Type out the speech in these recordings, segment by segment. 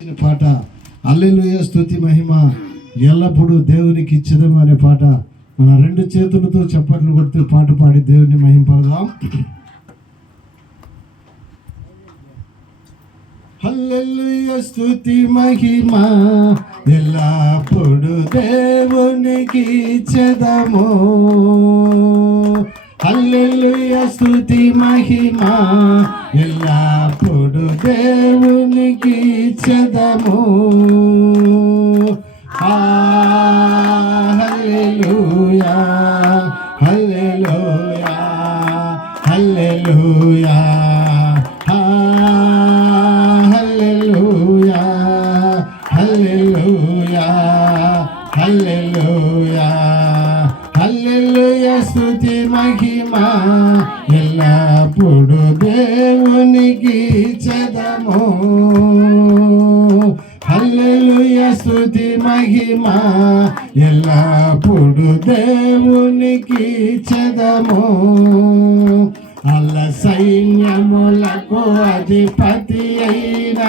పాట హల్లెలూయా స్తుతి మహిమ ఎల్లప్పుడూ దేవునికి ఇచ్చేదము అనే పాట మన రెండు చేతులతో చప్పట్లు కొడుతూ పాట పాడి దేవుని మహింపడదాం. హల్లెలూయా స్తుతి మహిమ ఎల్లప్పుడూ దేవునికి ఇచ్చేదము. హల్లెలూయా స్తుతి మహిమ ఎల్లప్పుడు దేవునికి ఇచ్చెదము. హల్లెలూయా హల్లెలూయా హల్లెలూయా హల్లెలూయా హల్లెలూయా హల్లెలూయా హల్లెలూయా స్తుతి మహిమ ఎల్లప్పుడు దేవునికి ఇచ్చెదము. హల్లెలూయా స్తుతి మహిమ ఎల్లప్పుడు దేవునికి ఇచ్చెదము. అల్ల సైన్యములకు అధిపతి అయిన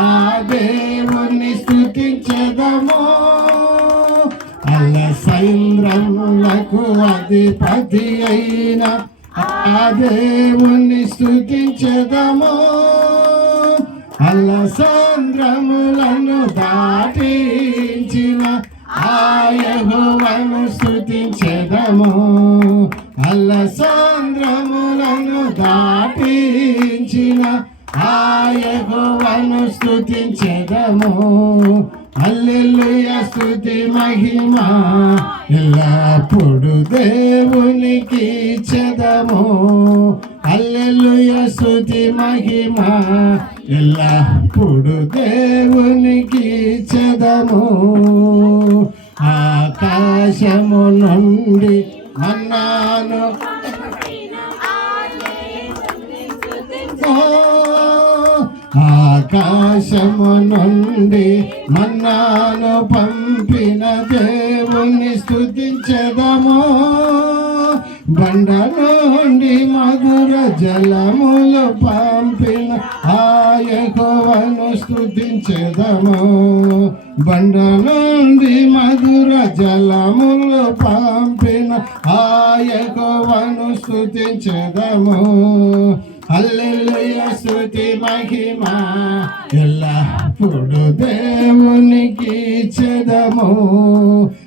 ఆ దేవుని స్తుతించెదము. అల్ల సైన్యములకు అధిపతి అయిన ఆ దేవుని స్తుతించెదము. అల్ల సంద్రములను దాటించిన ఆ యెహోవాను స్తుతించెదము. అల్ల సంద్రములను దాటించిన ఆ యెహోవాను స్తుతించెదము. హల్లెలూయా స్తుతి మహిమ ఎల్లప్పుడు దేవునికి ఇచ్చెదము. హల్లెలూయా స్తుతి మహిమ ఎల్లప్పుడు దేవునికి ఇచ్చెదము. ఆకాశము నుండి మన్నాను ఆకాశము నుండి మన్నాను పంపిన దేవుని స్తుతించెదము. బండ నుండి మధుర జలములు పంపిన ఆ యెహోవాను స్తుతించెదము. బండ నుండి మధుర జలములు పంపిన ఆ యెహోవాను స్తుతించెదము. హల్లెలూయా స్తుతి మహిమ ఎల్లప్పుడు దేవునికి ఇచ్చెదము.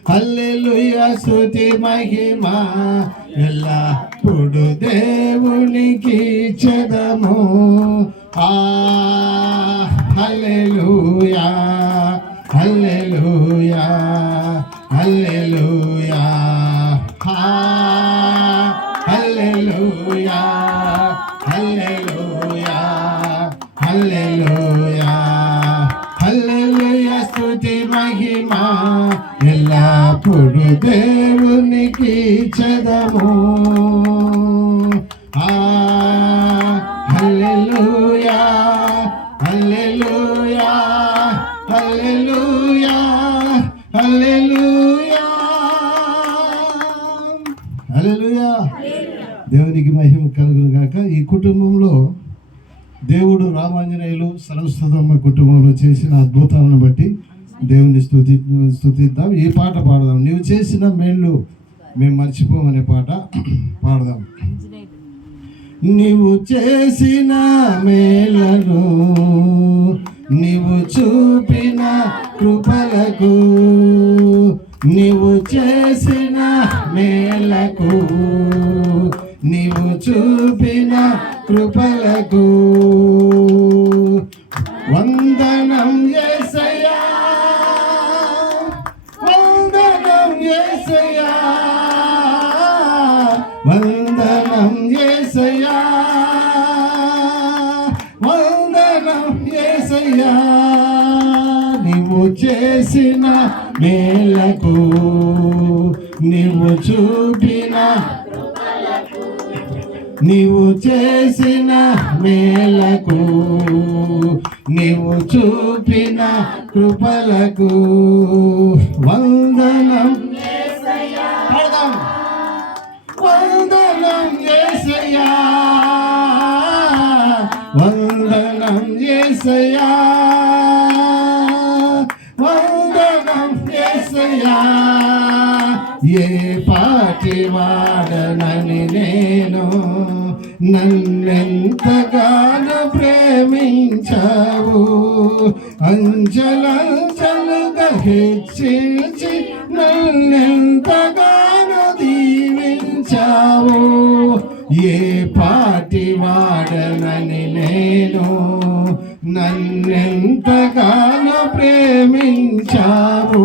హల్లెలూయా స్తుతి మహిమ ఎల్లప్పుడు దేవునికి ఇచ్చెదము. హల్లెలూయా హల్లెలూయా హల్లెలూయా హల్లెలూయా హల్లెలూయా హల్లెలూయా హల్లెలూయా స్తుతి మహిమ ఎల్లప్పుడు దేవునికి ఇచ్చెదము. హల్లెలూయా హల్లెలూయా హల్లెలూయా హల్లెలూయా హల్లెలూయా. దేవునికి మహిమ కలుగును గాక. ఈ కుటుంబంలో దేవుడు రామాంజనేయులు సరస్వతమ్మ కుటుంబంలో చేసిన అద్భుతాలను బట్టి దేవుని స్తుతిద్దాం. ఈ పాట పాడదాం. నీవు చేసిన మేళ్ళు మేము మర్చిపోమనే పాట పాడదాం. నీవు చేసిన మేలను నీవు చూపిన కృపలకు నీవు చేసిన మేలకు నీవు చూపిన కృపలకు వందనం యేసయ్యా వందనం యేసయ్యా వందనం యేసయ్యా వందనం యేసయ్యా. నీవు చేసిన మేలకు నీవు చూపిన నీవు చేసిన మేలకు నీవు చూపిన కృపలకు వందనం వందనం యేసయ్యా వందనం యేసయ్యా ఏ పాటి వాడనని నేను, నన్నెంతగానో ప్రేమించావు, అంచెలంచెలుగా హెచ్చించి నన్నెంతగానో దీవించావు. ఏ పాటి వాడనని నేను, నన్నెంతగానో ప్రేమించావు,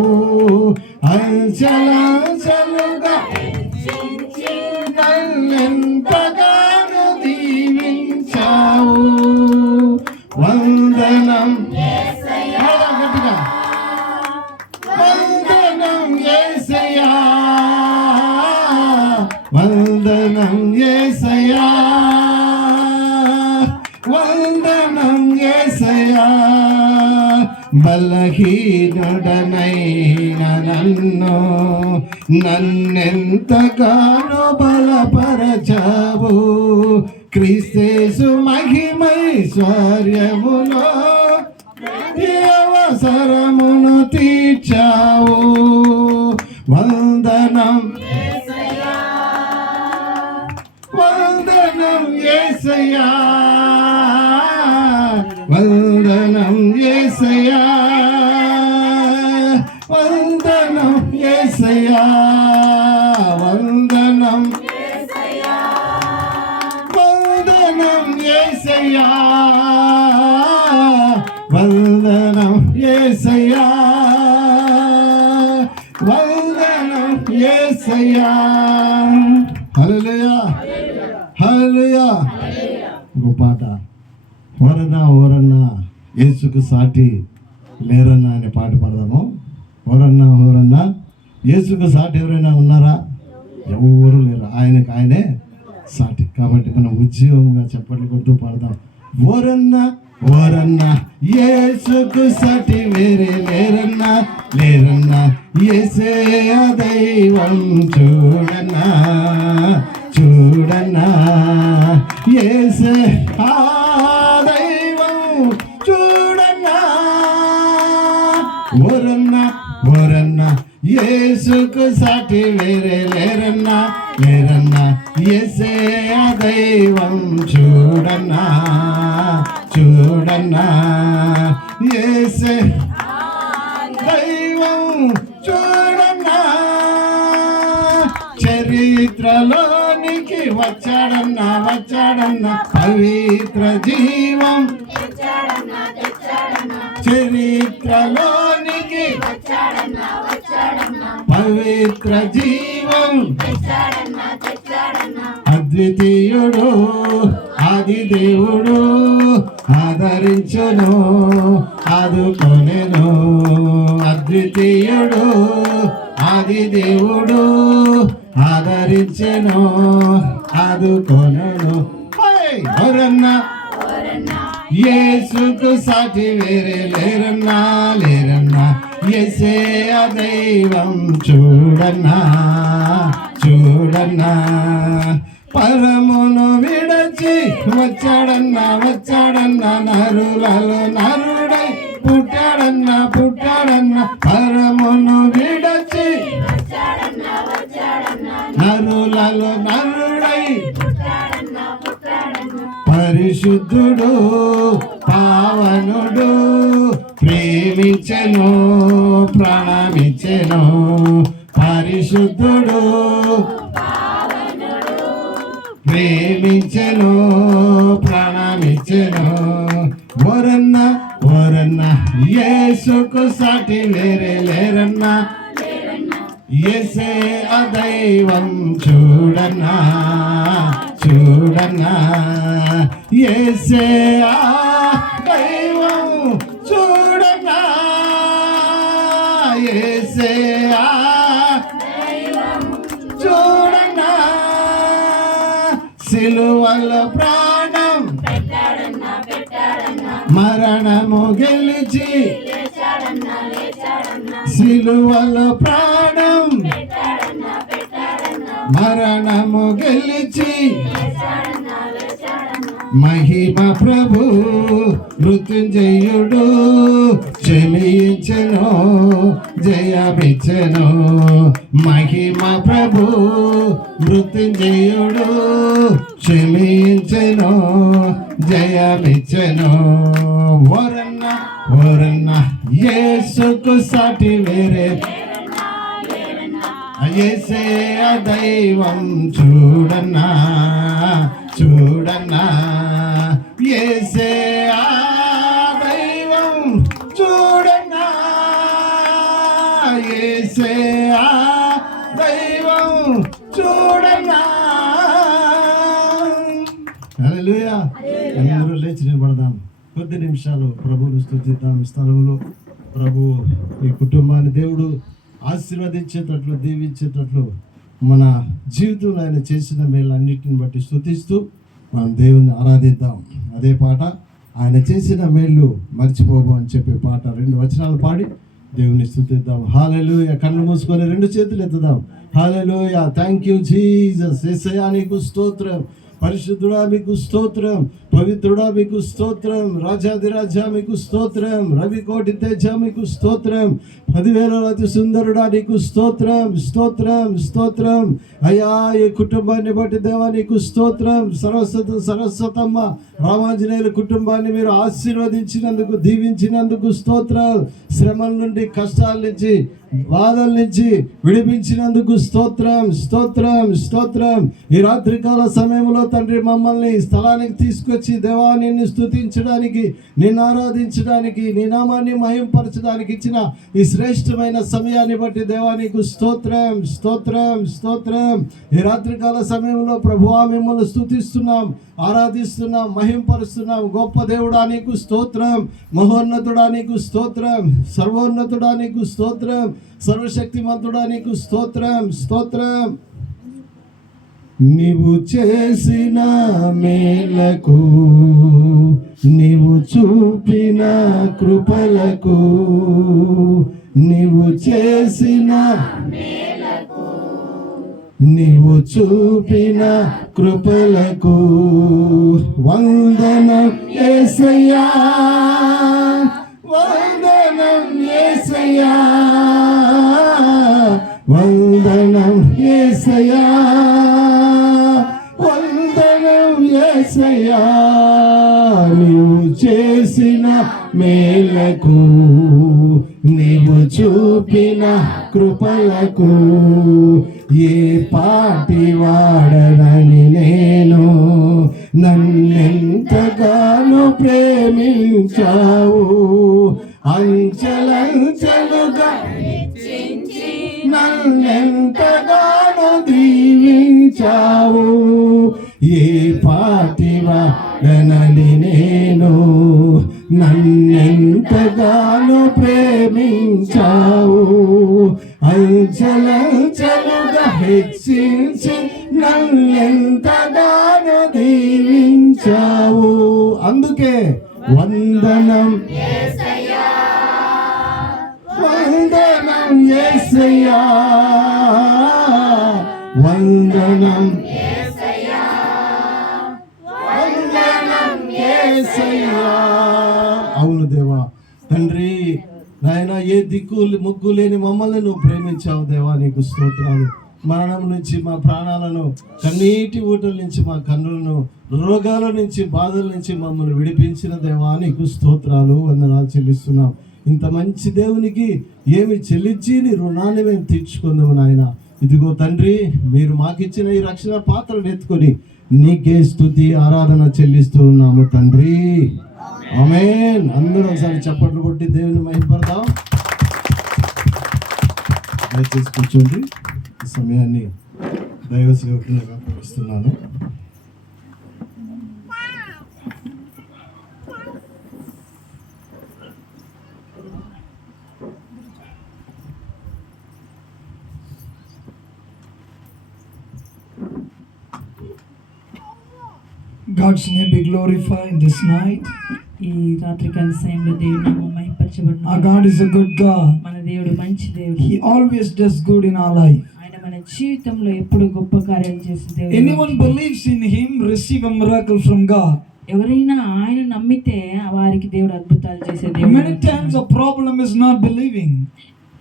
అంచెలంచెలుగా నన్నెంతగానో దీవించావు. వందనం గట్టిగా, వందనం యేసయ్యా, వందనం యేసయ్యా, వందనం యేసయ్యా. బలహీనుడనైన నన్నెంతగానో బలపరచావు, క్రీస్తేసు మహిమైశ్వర్యములో అవసరమును తీర్చావు. వందనం వందనం యేసయ్యా, వందనం యేసయ్యా, వందనం యేసయ్యా, వందనం వందనం యేసయ్యా, వందనం యేసయ్యా, వందనం యేసయ్యా. హల్లెలూయా, హల్లెలూయా. ఒక పాట, ఓరన్నా ఓరన్నా యేసుకు సాటి లేరన్నా అనే పాట పాడదాము. ఓరన్నా ఓరన్నా యేసుకు సాటి ఎవరైనా ఉన్నారా? ఎవరు లేరు, ఆయనకు ఆయనే సాటి. కాబట్టి మనం ఉద్యోగంగా చప్పట్లు కొడుతూ పాడదాం. ఓరన్నా ఓరన్నా యేసుకు సాటి వేరే లేరన్నా, లేరన్నా యేసే దైవం చూడన్నా, చూడన్నా యేసే దైవం చూడన్నా. ఓరన్నా ఓరన్నా యేసుకు సాటి వేరే లేరన్నా, లేరన్నా యేసే దైవం చూడన్నా, చూడన్నా యేసే దైవం చూడన్నా. చరిత్రలోనికి వచ్చాడన్నా, వచ్చాడన్నా పవిత్ర జీవం, చరిత్రలోనికి పవిత్ర జీవం. అద్వితీయుడు ఆది దేవుడు ఆదరించును, ఆదుకొనెను. అద్వితీయుడు ఆది దేవుడు ఆదరించెను, ఆదుకొనెను. ఓరన్నా యేసుకు సాటి వేరే లేరన్నా, లేరన్నా యేసే దైవం చూడన్నా, చూడన్నా. పరమును విడచి వచ్చాడన్నా, వచ్చాడన్నా నరులలో నరుడై పుట్టాడన్నా, పుట్టాడన్నా. పరమును విడచి నరులలో నరుడై పరిశుద్ధుడు పావనుడు ప్రేమించెను, ప్రణమించెను. పరిశుద్ధుడు ప్రేమించెను, ప్రణమించెను. ఓరన్నా ఓరన్నా యేసుకు సాటి వేరే లేరన్నా, యేసే దైవం చూడన్నా, చూడన్నా యేసే దైవం చూడన్నా, యేసే చూడన్నా. సిలువలో ప్రాణం మరణము గెలిచి, సిలువలో ప్రాణం మరణము గెలిచి, మహిమ ప్రభు మృత్యుంజయుడు క్షమించెను జయమిచ్చెను. మహిమ ప్రభు మృత్యుంజయుడు క్షమించెను జయమిచ్చెను. ఓరన్న యేసుకు సాటి వేరే యేసే దైవం చూడన్నా యేసే దైవం చూడన్నా యేసే దైవం చూడన్నా. హల్లెలూయా. అందరూ లేచి నిలబడదాం. కొద్ది నిమిషాలు ప్రభువును స్తుతిద్దాం. ఈ స్థలంలో ప్రభు ఈ కుటుంబాన్ని దేవుడు ఆశీర్వదించేటట్లు దీవించేటట్లు మన జీవితంలో ఆయన చేసిన మేళ్ళన్నిటిని బట్టి స్తుతిస్తూ మనం దేవుని ఆరాధిద్దాం. అదే పాట ఆయన చేసిన మేళ్ళు మర్చిపోము అని చెప్పే పాట 2 వచనాలు పాడి దేవుని స్తుతిద్దాం. హల్లెలూయా. కళ్ళు మూసుకొని 2 చేతులు ఎత్తుదాం. హల్లెలూయా. Thank you Jesus. యేసయ్యా నీకు స్తోత్రం. పరిశుద్ధుడా మీకు స్తోత్రం. పవిత్రుడా మీకు స్తోత్రం. రాజాదిరాజా మీకు స్తోత్రం. రవి కోటి తేజ మీకు స్తోత్రం. 10,000 అతి సుందరుడా నీకు స్తోత్రం. అయ్యా ఈ కుటుంబాన్ని బట్టి దేవా నీకు స్తోత్రం. సరస్వతమ్మ రామాంజనేయుల కుటుంబాన్ని మీరు ఆశీర్వదించినందుకు దీవించినందుకు స్తోత్రాలు. శ్రమల నుండి కష్టాల నుంచి బాధల నుంచి విడిపించినందుకు స్తోత్రం. ఈ రాత్రికాల సమయంలో తండ్రి మమ్మల్ని స్థలానికి తీసుకొచ్చి దేవా నిన్ను స్తుతించడానికి, నిన్ను ఆరాధించడానికి, నీ నామాన్ని మహింపరచడానికి ఇచ్చిన ఈ శ్రేష్టమైన సమయాన్ని బట్టి దేవా నీకు స్తోత్రం. ఈ రాత్రికాల సమయంలో ప్రభువా మిమ్మల్ని స్తుతిస్తున్నాం, ఆరాధిస్తున్నాం, మహింపరుస్తున్నాం. గొప్ప దేవుడా నీకు స్తోత్రం. మహోన్నతుడా నీకు స్తోత్రం. సర్వోన్నతుడా నీకు స్తోత్రం. సర్వశక్తిమంతుడా నీకు స్తోత్రం. నీవు చేసిన మేలకు, నీవు చూపిన కృపలకు, నీవు చేసిన నీవు చూపిన కృపలకు వందనం యేసయ్యా, వందనం యేసయ్యా, వందనం యేసయ్యా, వందనం యేసయ్యా. నీవు చేసిన మేలకు, నీవు చూపిన కృపలకు ఏ పాటి వాడనని నేను, నన్నెంతగానో ప్రేమించావు. అంచెలంచెలుగా నన్నెంతగానో దీవించావు. ఏ పాటి వాడనని నేను, నన్నెంతగానో ప్రేమించావు. అంచెలంచెలుగా హెచ్చించి నన్నెంతగానో దీవించావు. అందుకే వందనం వందనం యేసయ్యా, వందనం వందనం యేసయ్యా. అవును దేవా తండ్రి నాయన, ఏ దిక్కు ముగ్గు లేని మమ్మల్ని నువ్వు ప్రేమించావు దేవా, నీకు స్తోత్రాలు. మరణం నుంచి మా ప్రాణాలను, కన్నీటి ఊటల నుంచి మా కన్నులను, రోగాల నుంచి బాధల నుంచి మమ్మల్ని విడిపించిన దేవా నీకు స్తోత్రాలు, వందనాలు చెల్లిస్తున్నాం. ఇంత మంచి దేవునికి ఏమి చెల్లించి నీ రుణాన్ని మేము తీర్చుకుందాము నాయన. ఇదిగో తండ్రి, మీరు మాకిచ్చిన ఈ రక్షణ పాత్రను ఎత్తుకొని నీకే స్తుతి ఆరాధన చెల్లిస్తూ ఉన్నాము తండ్రి. ఆమేన్. అందరూ ఒకసారి చప్పట్లు కొట్టి దేవుని మహిమపడదాం. దయచేసి కూర్చోండి. ఈ సమయాన్ని దైవ సేవకులుగా భావిస్తున్నాను. God's name be glorified this night. ఈ రాత్రికాల సమయంలో దేవుని నామం మహిమపరచబడును. Our God is a good God. మన దేవుడు మంచి దేవుడు. He always does good in our life. ఆయన మన జీవితంలో ఎప్పుడు గొప్ప కార్యాలు చేసే దేవుడు. Anyone believes in him receive a miracle from God. ఎవరైనా ఆయన నమ్మితే వారికి దేవుడు అద్భుతాలు చేసే దేవుడు. Many times the problem is not believing.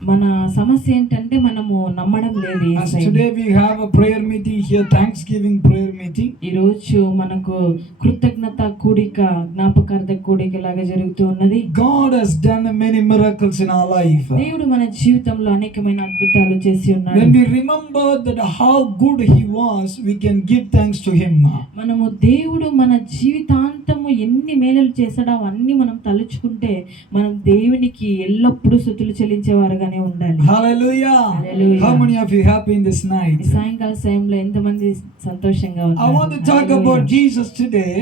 మన సమస్య ఏంటంటే మనము నమ్మడం లేదు As యేసయ్యని. today we have a prayer meeting here, Thanksgiving prayer meeting. ఈ రోజు మనకు కృతజ్ఞత కూడిక, జ్ఞాపకార్థ కూడిక లాగా జరుగుతూ ఉన్నది. God has done many miracles in our life. దేవుడు మన జీవితంలో అనేకమైన అద్భుతాలు చేసి ఉన్నాడు. When we remember that how good He was, we can give thanks to Him. మనము దేవుడు మన జీవితాంతము ఎన్ని మేలులు చేశాడో అవన్నీ మనం తలుచుకుంటే మనం దేవునికి ఎల్లప్పుడూ స్తుతులు చెల్లించేవారుగానే ఉండాలి. Hallelujah. Hallelujah. How many of you happy in this ఈ night? సాయంకాల సమయంలో ఎంతమంది సంతోషంగా I want to talk ఉన్నారు? about Jesus today.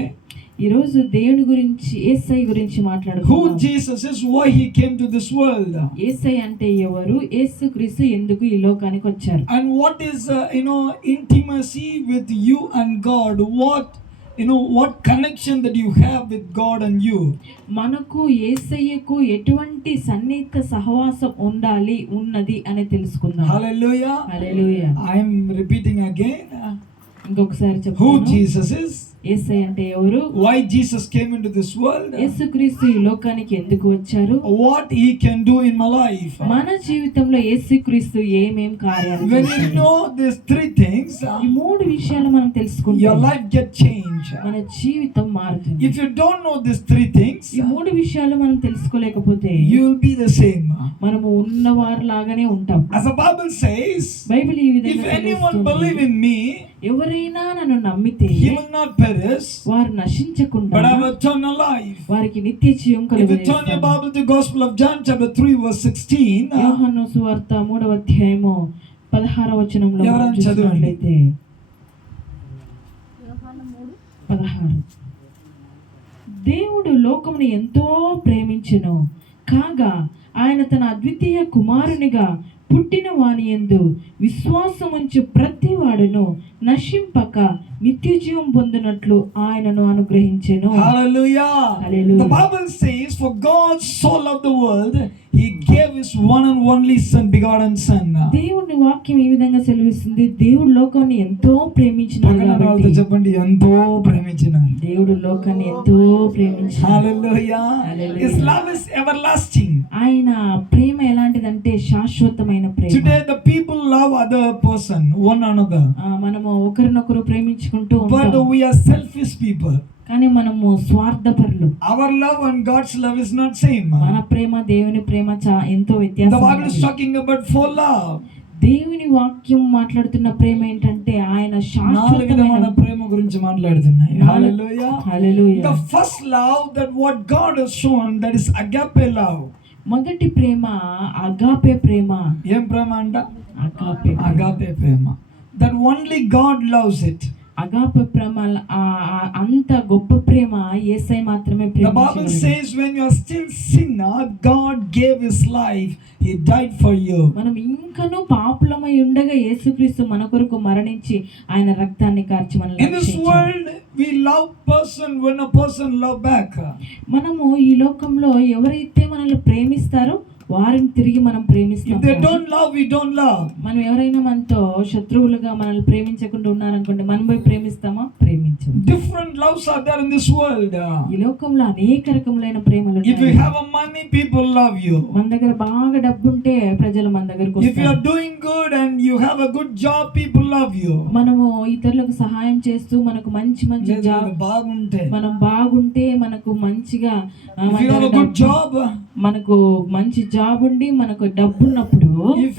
ఈ రోజు దేవుని గురించి, యేసయ్య గురించి Who మాట్లాడుకుందాం. Jesus is, why He came to this world, యేసయ్య అంటే ఎవరు, యేసుక్రీస్తు ఎందుకు ఈ లోకానికి వచ్చారు, and what is intimacy with you and God. What connection that you have with God and you. మనకు యేసయ్యకు ఎటువంటి సన్నిహిత సహవాసం ఉన్నది అని తెలుసుకుందాం. Hallelujah. Hallelujah. I am repeating again. ఇంకొకసారి Who చెప్తాను. Jesus is, యేసయ్య అంటే ఎవరు, why Jesus came into this world, యేసుక్రీస్తు ఈ లోకానికి ఎందుకు వచ్చారు, what He can do in my life. మన జీవితంలో యేసుక్రీస్తు ఏమేం కార్యాలు When you చేశాడు. know these three things, ఈ మూడు విషయాలు మనం తెలుసుకుంటే your life get changed. మన జీవితం మారుతుంది. If you don't know these three things, ఈ మూడు విషయాలు మనం తెలుసుకోలేకపోతే you will be the same. మనము ఉన్నవారు లాగానే ఉంటాం. As the Bible says, Bible ఈ if విధంగా anyone సెలవిస్తుంది. believe in me, ఎవరైనా నన్ను నమ్మితే he will not perish, వారు నశించకుండా but have eternal life. వారికి నిత్య జీవం If you turn your కలుగజేస్తాను. Bible to Gospel of John chapter 3 verse 16, యోహాను సువార్త 3వ అధ్యాయము 16వ వచనంలో మనం ఎవరైనా చదవండి. చూసినట్లయితే 16 దేవుడు లోకమును ఎంతో ప్రేమించెను, కాగా ఆయన తన అద్వితీయ కుమారునిగా పుట్టిన వాని యందు విశ్వాసముంచు ప్రతి వాడును నశింపక నిత్య జీవం పొందినట్లు ఆయనను అనుగ్రహించెను. hallelujah. Hallelujah. The Bible says, for God so loved the world, He gave His one and only Son, begotten Son. దేవుని వాక్యం ఈ విధంగా సెలవిస్తుంది, దేవుడు లోకాన్ని ఎంతో ప్రేమించినాడు పక్కన వాళ్ళతో కాబట్టి. చెప్పండి, ఎంతో ప్రేమించినారు. దేవుడు లోకాన్ని ఎంతో ప్రేమించాడు. Hallelujah. Hallelujah. His love is everlasting. ఆయన ప్రేమ ఎలాంటిదంటే శాశ్వతమైన ప్రేమ. Today the people love other person, one another, మనము ఒకరినొకరు ప్రేమించుకుంటూ but ఉంటాం, we are selfish people. కానీ మనము స్వార్థపరులు. Our love and God's love is not same. మన ప్రేమ దేవుని ప్రేమ ఎంతో The వ్యత్యాసం Bible is ఉన్నది. talking about for love. దేవుని వాక్యం మాట్లాడుతున్న ప్రేమ ఏంటంటే ఆయన నాలుగు శాశ్వతమైన విధమైన ప్రేమ గురించి మాట్లాడుతున్నాయి. Hallelujah. Hallelujah. The first love, that what God has shown, that is agape love. మొదటి ప్రేమ అగాపే ప్రేమ. ఏం ప్రేమ అంట? అగాపే ప్రేమ. agape ప్రేమ. That only God loves it. Agape ప్రేమ అంత గొప్ప ప్రేమ యేసయ్య మాత్రమే The Bible ప్రేమించగలడు. says when you are still sinner, God gave His life. He died for you. మనం ఇంకనూ పాపులమై ఉండగా యేసుక్రీస్తు మన కొరకు మరణించి ఆయన రక్తాన్ని కార్చి మనల్ని In this రక్షించాడు. world, we love person when a person love back. మనము ఈ లోకంలో ఎవరైతే మనల్ని ప్రేమిస్తారో వారిని తిరిగి మనం ప్రేమిస్తాం. If they don't love, we don't love. మనం ఎవరైనా మనతో శత్రువులుగా మనల్ని ప్రేమించకుండా ఉన్నారనుకోండి, మనం పోయి ప్రేమిస్తామా? ప్రేమించము. Different loves are there in this world. ఈ లోకంలో అనేక రకములైన ప్రేమలు If you ఉన్నాయి. have a money, people love you. మన దగ్గర బాగా డబ్బు ఉంటే ప్రజలు మన దగ్గరకు If you are వస్తారు. doing good and you have a good job, people love you. మనము ఇతరులకు సహాయం చేస్తూ మనకు మంచి మంచి జాబ్, బాగుంటే, మనం బాగుంటే మనకు మంచిగా if you have a good job, మనకు మంచి జాబ్ ఉండి మనకు డబ్బు ఉన్నప్పుడు, if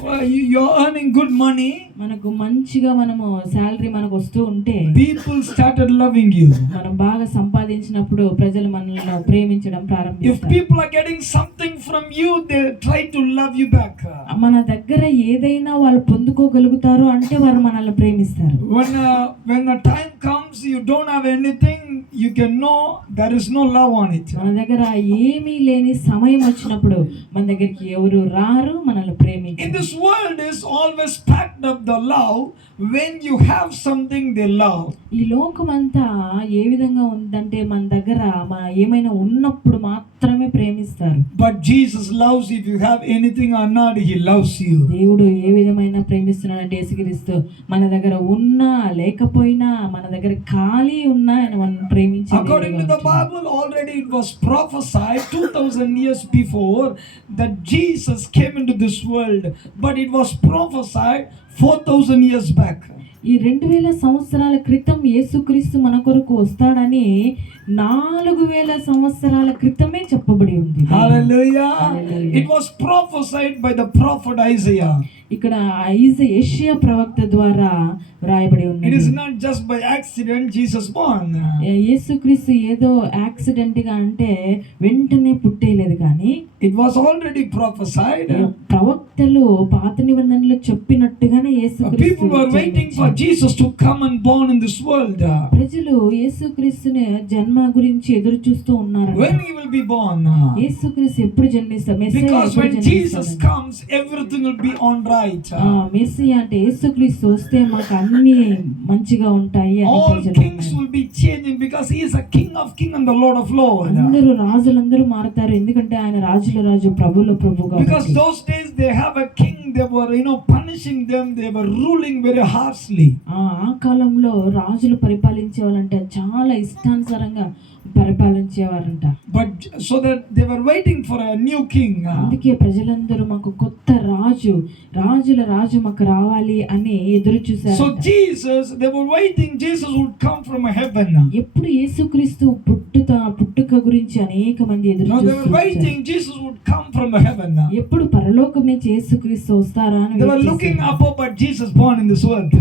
you're earning good money, మనకు మంచిగా మనము శాలరీ మనకు వస్తూ ఉంటే, people started loving you. మనం బాగా సంపాదించినప్పుడు ప్రజలు మనల్ని ప్రేమించడం If ప్రారంభిస్తారు. people are getting something from you, they try to love you back. మన దగ్గర ఏదైనా వాళ్ళు పొందుకోగలుగుతారు అంటే వారు మనల్ని ప్రేమిస్తారు. When the time comes, you don't have anything, you can know there is no love on it. మన దగ్గర ఏమీ లేని సమయం వచ్చినప్పుడు మన దగ్గరికి ఎవరు రారు మనల్ని In ప్రేమించరు. this world is always packed up the love. When you have something, they love. ఈ లోకమంతా ఏ విధంగా ఉందంటే మన దగ్గర ఏమైనా ఉన్నప్పుడు మాత్రమే ప్రేమిస్తారు. But Jesus loves, if you have anything or not, He loves you. దేవుడు ఏ విధమైన ప్రేమిస్తున్నాడంటే యేసుక్రీస్తు మన దగ్గర ఉన్నా లేకపోయినా మన దగ్గర ఖాళీ ఉన్నా ఆయన మనల్ని ప్రేమించిన According to the దేవుడుగా ఉంటున్నాడు. Bible, already it was prophesied 2000 years before that Jesus came into this world, but it was prophesied 4000 years back. ఈ 2000 సంవత్సరాల క్రితం యేసుక్రీస్తు మన కొరకు వస్తాడని 4000 సంవత్సరాల క్రితమే చెప్పబడి ఉంది. Hallelujah. Hallelujah. It was prophesied by the prophet Isaiah. ఇక్కడ యెషయా ప్రవక్త ద్వారా రాయబడి It ఉన్నది. is not just by accident Jesus born. యేసుక్రీస్తు ఏదో యాక్సిడెంట్ గా అంటే వెంటనే పుట్టేయలేదు కానీ It was already prophesied. ప్రవక్తలు పాత నిబంధనలో చెప్పినట్టుగానే యేసుక్రీస్తు People were waiting for Jesus to come and born in this world. ప్రజలు యేసుక్రీస్తుని జన్మ గురించి ఎదురు చూస్తూ ఉన్నారు. When he will be born? యేసుక్రీస్తు ఎప్పుడు జన్మిస్తాడు? మెస్సీయ Because ఎప్పుడు when Jesus జన్మిస్తాడు? comes, everything will be on right. Messiah అంటే యేసుక్రీస్తు వస్తే మాకు అన్ని మంచిగా ఉంటాయి అని All ప్రజలు kings అన్నారు. will be changing because he is a King of kings and the Lord of lords. అందరూ రాజులందరూ మారుతారు ఎందుకంటే ఆయన రాజుల రాజు ప్రభుల ప్రభు Because కాబట్టి. those days they have a king, they were punishing them, they were ruling very harshly. ఆ కాలంలో రాజులు పరిపాలించే వాళ్ళంటే చాలా ఇష్టానుసారంగా పరిపాలించేవారంట. But so that they were waiting for a new king. అందుకే ప్రజలందరూ మాకు కొత్త రాజుల రాజు మాకు రావాలి అని ఎదురు So చూశారు. Jesus, they were waiting Jesus would come from heaven. ఎప్పుడు యేసుక్రీస్తు పుట్టుక గురించి అనేక మంది ఎదురు Now they were చూస్తున్నారు. waiting Jesus would come from heaven. ఎప్పుడు పరలోకం నుంచి యేసుక్రీస్తు వస్తారా అని They were వెయిట్ looking చేస్తున్నారు. up, but Jesus born in this world.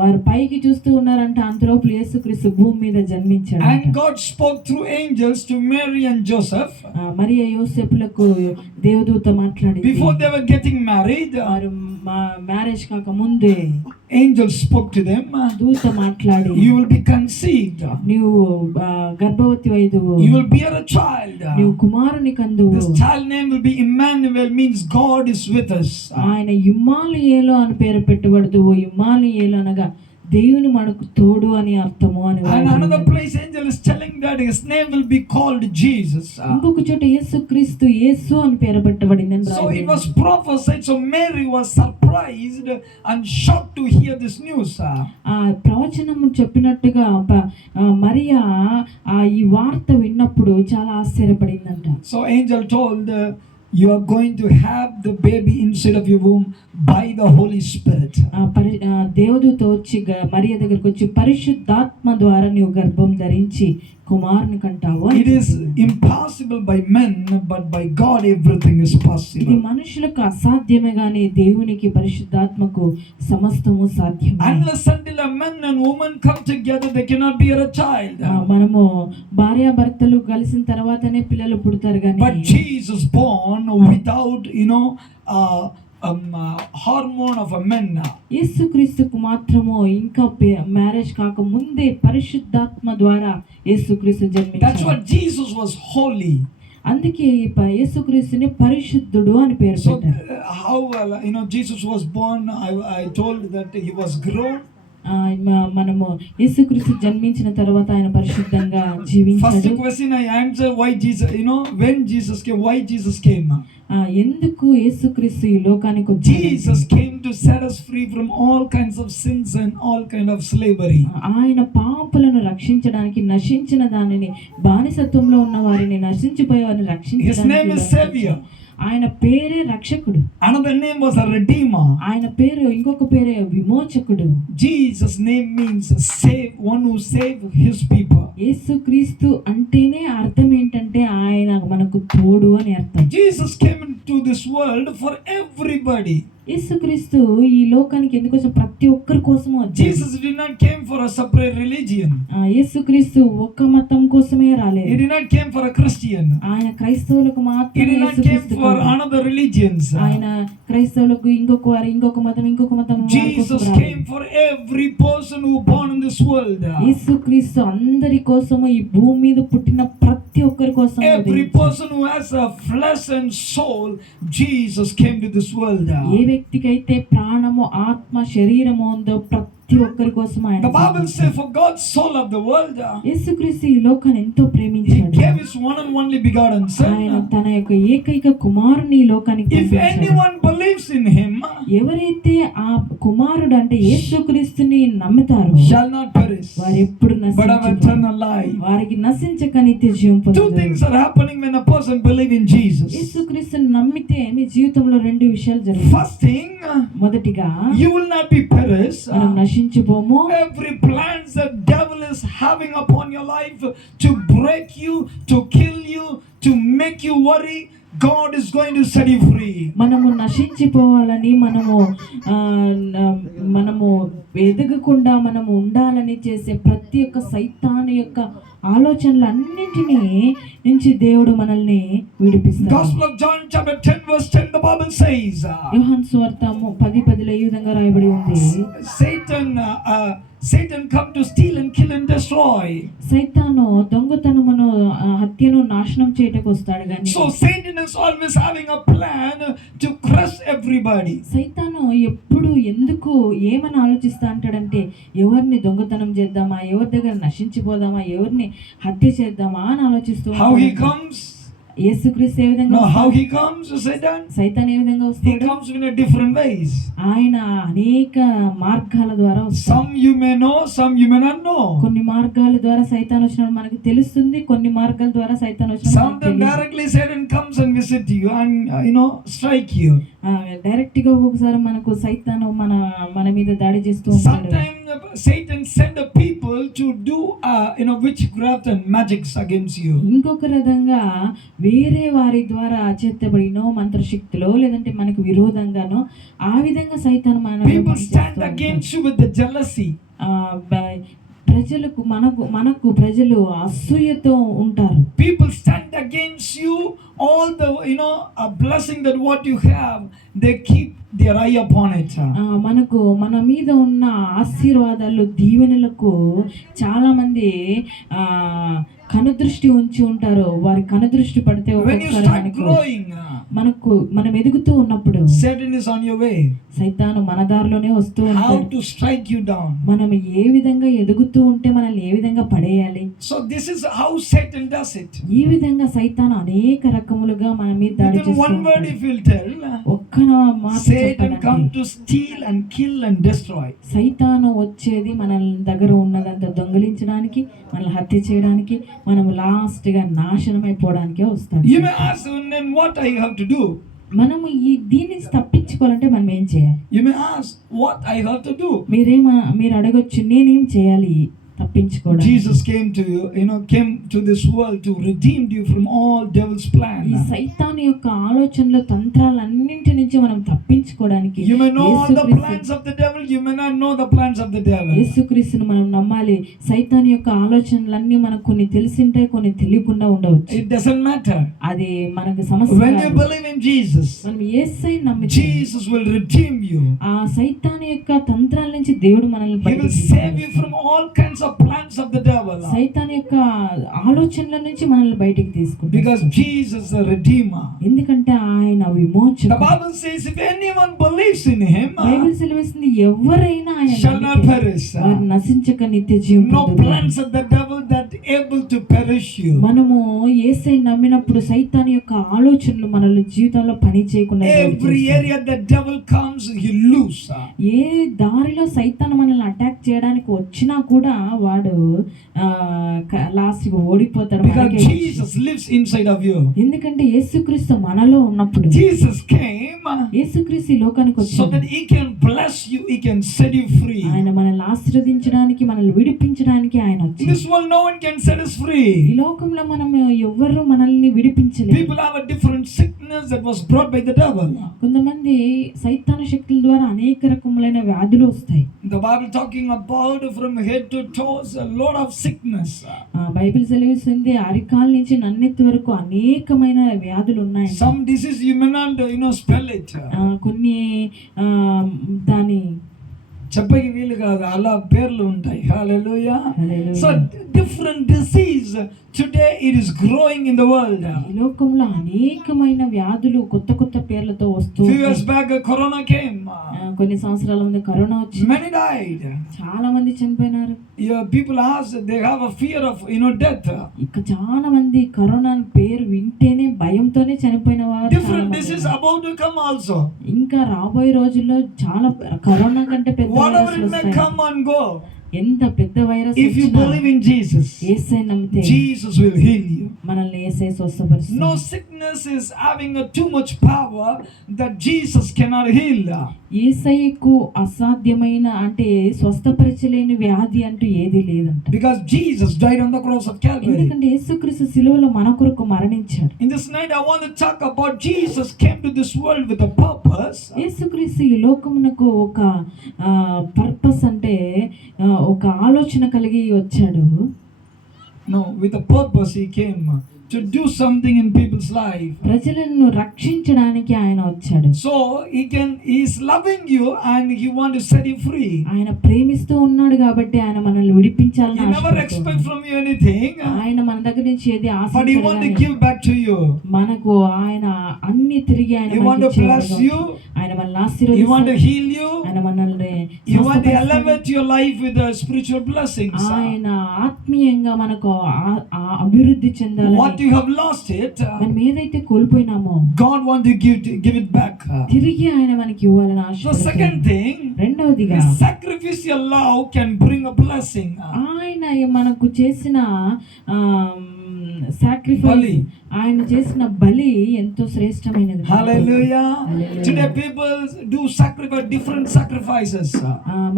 వారు పైకి చూస్తూ ఉన్నారంట, అంతలోపల యేసుక్రీస్తు భూమి మీద జన్మించాడు. And God spoke through angels to Mary and Joseph. మరియ యోసేపులకు దేవదూత మాట్లాడింది. Before they were getting married, వారు మ్యారేజ్ కాక ముందే angels spoke to them. దూత మాట్లాడి You will be conceived. నీవు గర్భవతి వైదువు, You will bear a child. నీవు కుమారుని కందువు. This child name will be Emmanuel, means God is with us. ఆయన ఇమ్మానుయేలు అని పేరు పెట్టబడదు. ఇమ్మానుయేలు అనగా దేవుని మనకు తోడు అని అర్థము అని And another place angel is telling that his name will be called Jesus. ఇంకొక చోట యేసుక్రీస్తు యేసు అని పేరు పెట్టబడింది అని So it రాయబడింది. was prophesied. So Mary was surprised and shocked to hear this news. ఆ ప్రవచనము చెప్పినట్టుగా మరియా ఈ వార్త విన్నప్పుడు చాలా ఆశ్చర్యపడిందంట. So angel told, you are going to have the baby inside of your womb by the Holy Spirit. దేవదూత వచ్చి మరియ దగ్గరికి వచ్చి పరిశుద్ధాత్మ ద్వారా నీవు గర్భం ధరించి కుమారుని కంటావు. It is impossible by men, but by God everything is ఇది possible. మనుషులకు అసాధ్యమే గానీ దేవునికి పరిశుద్ధాత్మకు సమస్తము సాధ్యమే. Unless until a man and woman come together, they cannot bear a child. మనము భార్యాభర్తలు కలిసిన తర్వాతనే పిల్లలు పుడతారు కానీ But Jesus born without hormone of a man. యేసుక్రీస్తుకు మాత్రము ఇంకా మ్యారేజ్ కాక ముందే పరిశుద్ధాత్మ ద్వారా యేసుక్రీస్తు That's జన్మించాడు. what Jesus was holy. అందుకే యేసుక్రీస్తుని పరిశుద్ధుడు అని పేరు So పెట్టారు. how Jesus was born, I told that he was grown. మనము యేసుక్రీస్తు జన్మించిన తర్వాత ఆయన పరిశుద్ధంగా First జీవించాడు. question I answer, why Jesus, when Jesus came, why Jesus came? ఎందుకు యేసుక్రీస్తు ఈ లోకానికి వచ్చాడు? Jesus came to set us free from all kinds of sins and all kind of slavery. ఆయన పాపులను రక్షించడానికి, నశించిన దానిని, బానిసత్వంలో ఉన్న వారిని, నశించిపోయే వారిని His name is Savior. ఆయన పేరే రక్షకుడు. Another name was a Redeemer. ఆయన పేరు ఇంకొక పేరే విమోచకుడు. Jesus' name means save, one who save his people. యేసుక్రీస్తు అంటేనే అర్థం ఏంటంటే ఆయన మనకు తోడు అని అర్థం. Jesus came into this world for everybody. యేసుక్రీస్తు ఈ లోకానికి ఎందుకు వచ్చాడు? ప్రతి ఒక్కరి కోసం వచ్చాడు. Jesus did not came for a separate religion. యేసుక్రీస్తు ఒక్క మతం కోసమే He రాలేదు. did not came for a Christian. ఆయన క్రైస్తవులకు He మాత్రమే did not came యేసుక్రీస్తు for కాదు. another religions. ఆయన క్రైస్తవులకు ఇంకొక మతం Jesus came for every person who born in this world. యేసుక్రీస్తు అందరి కోసము ఈ భూమి మీద పుట్టిన ప్రతి ఒక్కరి కోసం Every person who has a flesh and soul, Jesus came to this world. ఏ వ్యక్తికైతే ప్రాణము, ఆత్మ, శరీరము ఉందో ప్రతి ఒక్కరి కోసం ఆయన The Bible says, for God so loved the world, యేసుక్రీస్తు ఈ లోకాన్ని ఎంతో He ప్రేమించాడు. gave His one and only begotten ఆయన Son. తన యొక్క ఏకైక కుమారుని ఈ లోకానికి If పంపించాడు. anyone believes in Him, ఎవరైతే ఆ కుమారుడు అంటే యేసుక్రీస్తుని నమ్ముతారో shall not perish, వారు ఎప్పుడు but have నశించరు. eternal life. వారికి నశించక నిత్య జీవం Two పొందుతారు. things are happening when a person believes in Jesus. యేసుక్రీస్తుని నమ్మితే మీ జీవితంలో రెండు విషయాలు జరుగుతాయి. First thing, మొదటిగా you will not be perished. మనం నశించిపోము. Every plan the devil is having upon your life to break you, to kill you, to make you worry, God is going to set you free. మనము నశించిపోవాలని మనము ఎదగకుండా మనము ఉండాలని చేసే ప్రతి ఒక్క సైతాను యొక్క ఆలోచనలన్నింటినీ నుంచి దేవుడు మనల్ని విడిపిస్తాడు. Gospel of John chapter 10 verse 10, the Bible says, యోహాను సువార్త 10:10 ఈ విధంగా రాయబడి ఉంది. Satan come to steal and kill and destroy. సైతాను దొంగతనమును హత్యను నాశనం చేయటకు వస్తాడు గాని So Satan is always having a plan to crush everybody. సైతాను ఎప్పుడు ఎందుకు ఏమని ఆలోచిస్తా అంటాడంటే ఎవరిని దొంగతనం చేద్దామా, ఎవరి దగ్గర నశించిపోదామా, ఎవరిని హత్య చేద్దామా అని ఆలోచిస్తూ How he ఉంటాడు. comes? యేసుక్రీస్తు ఏ విధంగా No, how వస్తాడు? he comes, Satan? సైతాన్ ఏ విధంగా He వస్తాడు? comes in a different ways. ఆయన అనేక మార్గాల ద్వారా వస్తాడు. Some you may know, some you may not know. కొన్ని మార్గాల ద్వారా సైతాన్ వచ్చినప్పుడు మనకు తెలుస్తుంది, కొన్ని మార్గాల ద్వారా సైతాన్ వచ్చినప్పుడు మనకు Sometimes తెలియదు. directly Satan comes and visit you and strike you. Direct గా ఒక్కొక్కసారి మనకు సైతాను మన మీద దాడి చేస్తూ ఉంటాడు. Sometimes Satan send the people to do witchcraft and magics against you. ఇంకొక విధంగా వేరే వారి ద్వారా చేతబడినో మంత్రశక్తిలో లేదంటే మనకు విరోధంగానో ఆ విధంగా సైతాను People stand against you with the jealousy. ప్రజలకు మనకు ప్రజలు అసూయతో ఉంటారు. People stand against you. All the a blessing that what you have, they keep their eye upon it. మన మీద ఉన్న ఆశీర్వాదాలు దీవెనలకు చాలా మంది కనుదృష్టి ఉంచి ఉంటారు. వారి కనుదృష్టి పడితే మనం ఎదుగుతూ ఉన్నప్పుడు Satan is on your way. సైతాను మన దారిలోనే వస్తూ How ఉంటాడు. to strike you down. మనం ఏ విధంగా ఎదుగుతూ ఉంటే మనల్ని ఏ విధంగా పడేయాలి. So this is how Satan does it. ఈ విధంగా సైతాను అనేక రకములుగా మన మీద దాడి Within చేస్తూ one word ఉంటాడు. if you'll tell, ఒక్క మాట Satan come చెప్పాలంటే to steal and kill and destroy. సైతాను వచ్చేది మన దగ్గర ఉన్నదంతా దొంగిలించడానికి, మనల్ని హత్య చేయడానికి, మనం లాస్ట్ గా నాశనం అయిపోవడానికే వస్తాడు. You may ask, then what I have to do? మనము దీన్ని తప్పించుకోవాలంటే మనం ఏం చేయాలి? You may ask, what I have to do? మీరు అడగొచ్చు, నేనేం చేయాలి తప్పించుకోవడానికి? Jesus came to this world to redeem you from all devil's ఈ plan. సైతాను యొక్క ఆలోచనలు తంత్రాలన్నింటి నుంచి మనం తప్పించుకోవడానికి You may know all the plans of the devil, you may not know the plans of the devil. యేసుక్రీస్తును మనం నమ్మాలి. సైతాను యొక్క ఆలోచనలన్నీ మనకు కొన్ని తెలిసింటే కొన్ని తెలియకుండా ఉండవచ్చు. It doesn't matter. అది మనకు సమస్య When you కాదు. believe in Jesus, మనం యేసయ్యను నమ్మితే Jesus will redeem you. ఆ సైతాను యొక్క తంత్రాల నుంచి దేవుడు మనల్ని He will బయటికి save తీస్తాడు. you from all kinds of plans of the devil. సైతాను యొక్క ఆలోచనల నుంచి మనల్ని బయటికి తీసుకుంటాడు. Because Jesus is the Redeemer. ఎందుకంటే ఆయన The విమోచకుడు. Bible says if anyone believes in him, Bible సెలవిస్తుంది ఎవరైనా ఆయన shall not నమ్మితే perish. వారు నశించక నిత్య జీవం No పొందుతారు. plans of the devil that able to perish you. మనము యేసయ్యను నమ్మినప్పుడు సైతాను యొక్క ఆలోచనలు మనల్ని జీవితంలో పని చేయకుండా Every area the devil comes, he lose. ఏ దారిలో సైతాను మనల్ని అటాక్ చేయడానికి వచ్చినా కూడా వాడు లాస్ట్ కి ఓడిపోతాడు. Because Jesus lives inside of you. ఎందుకంటే యేసుక్రీస్తు మనలో ఉన్నప్పుడు Jesus came యేసుక్రీస్తు ఈ లోకానికి so వచ్చాడు. that he can bless you, he can set you free. ఆయన మనల్ని ఆశీర్వదించడానికి, మనల్ని విడిపించడానికి ఆయన In వచ్చాడు. this world no one can set us free. ఈ లోకంలో మనం ఎవరు మనల్ని విడిపించలేరు. People have a different sickness that was brought by the devil. కొంతమంది సైతాను శక్తుల ద్వారా అనేక రకములైన వ్యాధులు వస్తాయి. The Bible talking about from head to toes a lot of sickness. Bible సెలవిస్తుంది అరికాల నుంచి నన్నెత్తి వరకు అనేకమైన వ్యాధులు ఉన్నాయి. Some disease you may not spell it. కొన్ని చెప్పకి వీలు కాదు, అలా పేర్లు ఉంటాయి. హల్లెలూయా. So different disease today it is growing in the world. ఈ లోకంలో అనేకమైన వ్యాధులు కొత్త కొత్త పేర్లతో వస్తూ Few years back corona came. కొన్ని సంవత్సరాల ముందు కరోనా వచ్చింది, Many died. చాలా మంది చనిపోయినారు. Yeah, people ask, they have a fear of death. ఇక చాలా మంది కరోనా పేరు వింటేనే భయంతోనే చనిపోయిన వారు చాలా Different మంది disease ఉన్నారు. about to come also. ఇంకా రాబోయే రోజుల్లో చాలా కరోనా కంటే పెద్ద Whatever వైరస్లు it may వస్తాయి. come and go. ఎంత పెద్ద virus If you believe in Jesus, యేసయ్య నమ్మితే Jesus will heal you. మనల్ని యేసయ్య స్వస్థపరుస్తాడు. No sickness is having too much power that Jesus cannot heal. యేసయ్యకు అసాధ్యమైన అంటే స్వస్థపరచలేని వ్యాధి అంటూ ఏది లేదంట. Because Jesus died on the cross of Calvary. ఎందుకంటే యేసుక్రీస్తు సిలువలో మన కొరకు మరణించాడు. In this night I want to talk about Jesus came to this world with a purpose. యేసుక్రీస్తు ఈ లోకమునకు ఒక పర్పస్ అంటే ఒక ఆలోచన కలిగి వచ్చాడు. No, with a purpose he came to do something in people's life. ప్రజలను రక్షించడానికి ఆయన వచ్చాడు. So he is loving you and he want to set you free. ఆయన ప్రేమిస్తూ ఉన్నాడు కాబట్టి ఆయన మనల్ని విడిపించాలని He never expect from you anything, ఆయన మన దగ్గర నుంచి ఏది but he want to ఆశించడు. give back to you. మనకు ఆయన అన్ని తిరిగి ఆయన He want to మనకి bless ఇచ్చేవాడు. you. ఆయన మనల్ని He want to ఆశీర్వదిస్తాడు. heal you. ఆయన మనల్ని You want to స్వస్థపరుస్తాడు. elevate your life with the spiritual blessings. ఆయన ఆత్మీయంగా మనకు అభివృద్ధి చెందాలి. What you have lost it, మనం ఏదైతే కోల్పోయినామో God want to give it back. తిరిగి ఆయన మనకి ఇవ్వాలని The ఆశపడతాడు. second thing, రెండవదిగా his sacrificial love can bring a blessing. ఆయన మనకు చేసిన సాక్రిఫైస్, బలి. ఆయన చేసిన బలి ఎంతో శ్రేష్టమైనది. Hallelujah. Hallelujah. Today people do sacrifice different sacrifices.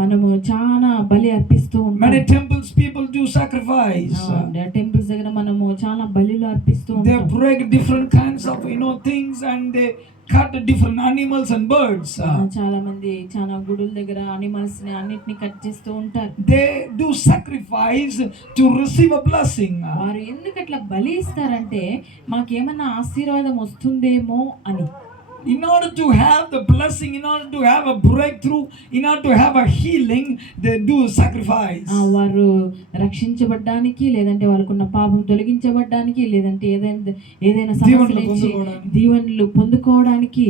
మనము చాలా బలి అర్పిస్తూ Many ఉంటాం. temples people do sacrifice. Temples దగ్గర మనము చాలా బలిలు అర్పిస్తూ They ఉంటాం. break different kinds of things and they cut different animals and birds. చాలా మంది చాలా గుడుల దగ్గర అనిమల్స్ ని అన్నిటిని కట్ చేస్తూ ఉంటారు. They do sacrifice to receive a blessing. వారు ఎందుకు అట్లా బలి ఇస్తారంటే మాకేమన్నా ఆశీర్వాదం వస్తుందేమో అని. In order to have the blessing, in order to have a breakthrough, in order to have a healing, they do sacrifice. వారు రక్షించబడ్డానికి, లేదంటే వాళ్ళకున్న పాపం తొలగించబడ్డానికి, లేదంటే ఏదైనా సమస్య నుంచి దీవెనలు పొందుకోవడానికి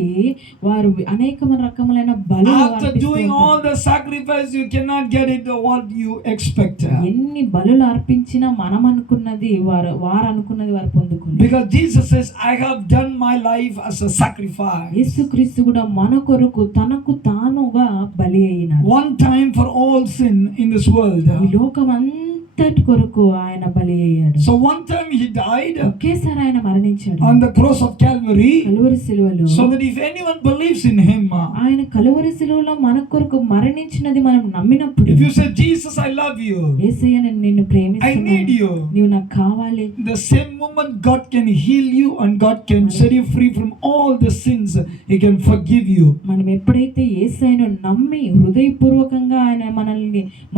వారు అనేక రకములైన బలులు After doing all the sacrifice, you cannot get it what you expect. ఎన్ని బలులు అర్పించినా మనం అనుకున్నది వారు అనుకున్నది వారు పొందుకున్నారు. Because Jesus says, I have done my life as a sacrifice. యేసుక్రీస్తు కూడా మన కొరకు తనకు తానుగా బలి అయినాడు. One time for all sin in this world. ఈ లోకం అంతటి కొరకు ఆయన బలి అయ్యాడు. So one time he died ఒకేసారి ఆయన మరణించాడు on the cross of Calvary, Calvary సిలువలో. so that if anyone believes in him, ఆయన కలువరి సిలువలో మన కొరకు మరణించినది మనం నమ్మినప్పుడు, if you say, Jesus, I love you, యేసయ్య నేను నిన్ను I ప్రేమిస్తున్నాను, need you, నీవు నాకు కావాలి, the same moment God can heal you and God can set you free from all the sins. He can forgive you. మనం ఎప్పుడైతే యేసయ్యను నమ్మి హృదయపూర్వకంగా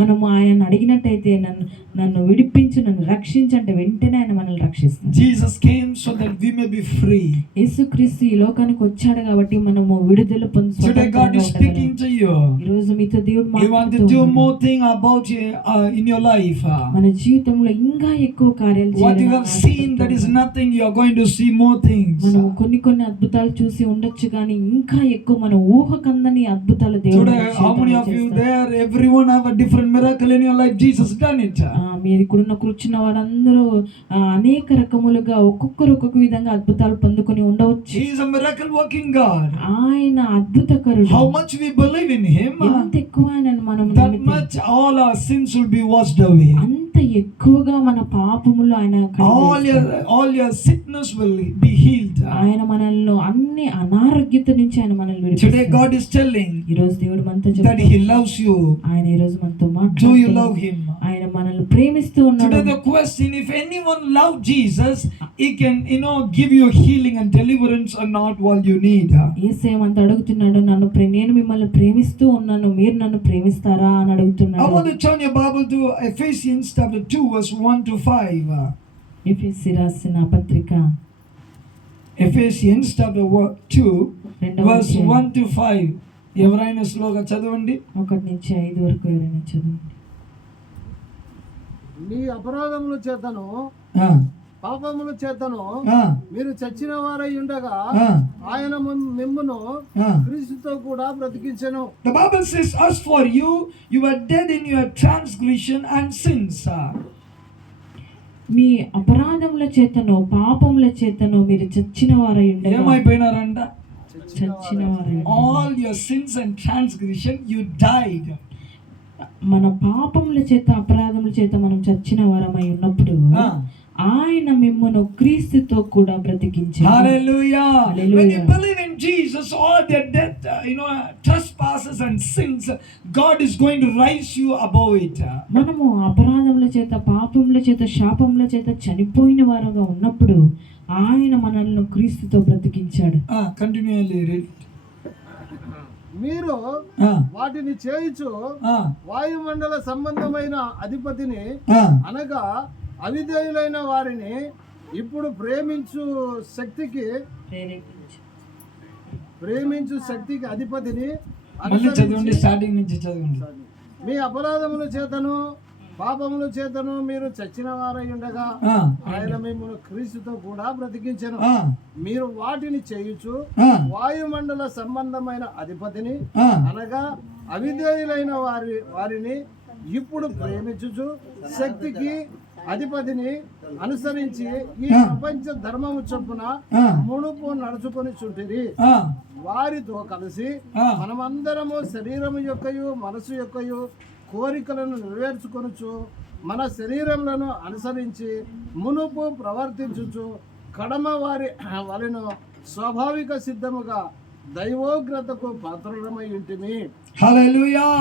మనము ఆయన అడిగినట్టయితే నన్ను విడిపించు, నన్ను రక్షించు అంటే వెంటనే ఆయన మనల్ని రక్షిస్తాడు. Jesus came so that we may be free. యేసుక్రీస్తు ఈ లోకానికి వచ్చాడు కాబట్టి మనము విడుదల Today God is speaking to you. ఈ రోజు మీతో దేవుడు He wants to do more thing about you in your life. మన జీవితంలో ఇంకా ఎక్కువ కార్యాలు What you చేయాలని have seen, that is nothing. You are going to see more things. మనం కొన్ని అద్భుతాలు చూసి ఉండొచ్చు, కానీ ఇంకా ఎక్కువ మన ఊహకందని అద్భుతాలు దేవుడు Today, how many of you there? Everyone have a different miracle in your life. Jesus done it. మీరు ఇక్కడున్న కూర్చున్న వారందరూ అనేక రకములుగా ఒక్కొక్క విధంగా అద్భుతాలు పొందుకొని ఉండవచ్చు. He is a miracle working God. ఆయన అద్భుతకరుడు. How much we believe in him, ఎంత ఎక్కువ ఆయనను మనం that నమ్మితే much all our sins will be washed away. అంత ఎక్కువగా మన పాపములు ఆయన కడిగేస్తాడు. All your sickness will be healed. ఆయన మనల్ని అన్ని అనారోగ్యత నుంచి ఆయన మనల్ని Today విడిపిస్తాడు. God is telling ఈ రోజు దేవుడు మనతో that చెప్తాడు, He loves you. ఆయన ఈ రోజు మనతో Do you మాట్లాడుతున్నాడు. love Him? ఆయన మనల్ని ప్రేమిస్తూ ఉన్నాడు. Today the question, if anyone love Jesus, He can give you healing and deliverance or not what you need. యేసయ్య మనతో అడుగుతున్నాడు, నేను మిమ్మల్ని ప్రేమిస్తూ ఉన్నాను, మీరు నన్ను ప్రేమిస్తారా అని I అడుగుతున్నాడు. want to turn your Bible to Ephesians chapter 2 verse 1 to 5. ఎఫెసీ రాసిన పత్రిక Ephesians chapter 2 రెండవ verse అధ్యాయం 1 to 5. ఎవరైనా స్లోగా చదవండి. 1 నుంచి 5 వరకు ఎవరైనా చదవండి. నీ అపరాధముల చేతను ఆ, పాపముల చేతను ఆ, మీరు చచ్చిన వారై ఉండగా ఆ, ఆయన మిమ్మును ఆ. క్రీస్తుతో కూడా బ్రతికించెను. The Bible says, as for you, you were dead in your transgression and sins. మీ అపరాధముల చేతను పాపముల చేతను మీరు చచ్చిన వారై ఉండగా ఏమైపోయినారంట? చచ్చిన వారై ఉండగా. All your sins and transgression, you died. మన పాపముల చేత అపరాధముల చేత మనం చచ్చిన వారమై ఉన్నప్పుడు ఆ. ఆయన మిమ్మును క్రీస్తుతో కూడా బ్రతికించాడు. Hallelujah. Hallelujah. When you believe in Jesus, all their death, trespasses and sins, God is going to rise you above it. మనము అపరాధముల చేత పాపముల చేత శాపముల చేత చనిపోయిన వారుగా ఉన్నప్పుడు ఆయన మనల్ని క్రీస్తుతో బ్రతికించాడు. Continually read. మీరు Ah. వాటిని చేయుచు Ah. వాయుమండల సంబంధమైన అధిపతిని Ah. అనగా అవిధేయులైన వారిని ఇప్పుడు ప్రేమించు శక్తికి అధిపతిని మళ్ళీ చదవండి, స్టార్టింగ్ నుంచి చదవండి. మీ అపరాధముల చేతను పాపముల చేతను మీరు చచ్చిన వారై ఉండగా Ah. ఆయన మిమ్మల్ని క్రీస్తుతో కూడా బ్రతికించెను. Ah. మీరు వాటిని చేయుచు Ah. వాయుమండల సంబంధమైన అధిపతిని Ah. అనగా అవిధేయులైన వారిని ఇప్పుడు ప్రేమించుచు శక్తికి అధిపతిని అనుసరించి ఈ Ah. ప్రపంచ ధర్మము చొప్పున Ah. మునుపు నడుచుకొని చుంటిరి. Ah. వారితో కలిసి Ah. మనమందరము శరీరము యొక్కయు మనసు యొక్కయు కోరికలను నెరవేర్చుకొనుచు మన శరీరములను అనుసరించి మునుపు ప్రవర్తించుచు కడమ వారి వలెను స్వాభావిక సిద్ధముగా దైవోగ్రతకు పాత్రులమై ఉంటిమి. Hallelujah.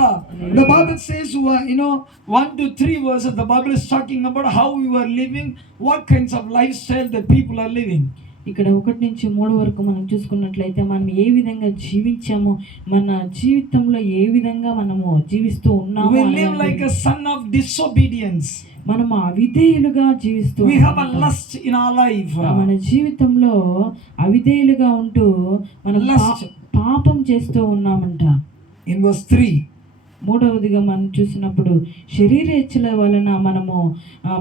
The Bible says, 1 to 3 verses, the Bible is talking about how we were living, what kinds of lifestyle that people are living. ఇక్కడ 1 నుంచి 3 వరకు మనం చూసుకున్నట్లయితే మనం ఏ విధంగా జీవించాము, మన జీవితంలో ఏ విధంగా మనము జీవిస్తూ ఉన్నాము. We live like a son of disobedience. మనము అవిధేయులుగా జీవిస్తూ We have a lust in our life. మన జీవితంలో అవిధేయులుగా ఉంటూ మనం Lust. పాపం చేస్తూ ఉన్నామంట. In verse 3. మూడవదిగా మనం చూసినప్పుడు శరీరేచ్ఛల వలన మనము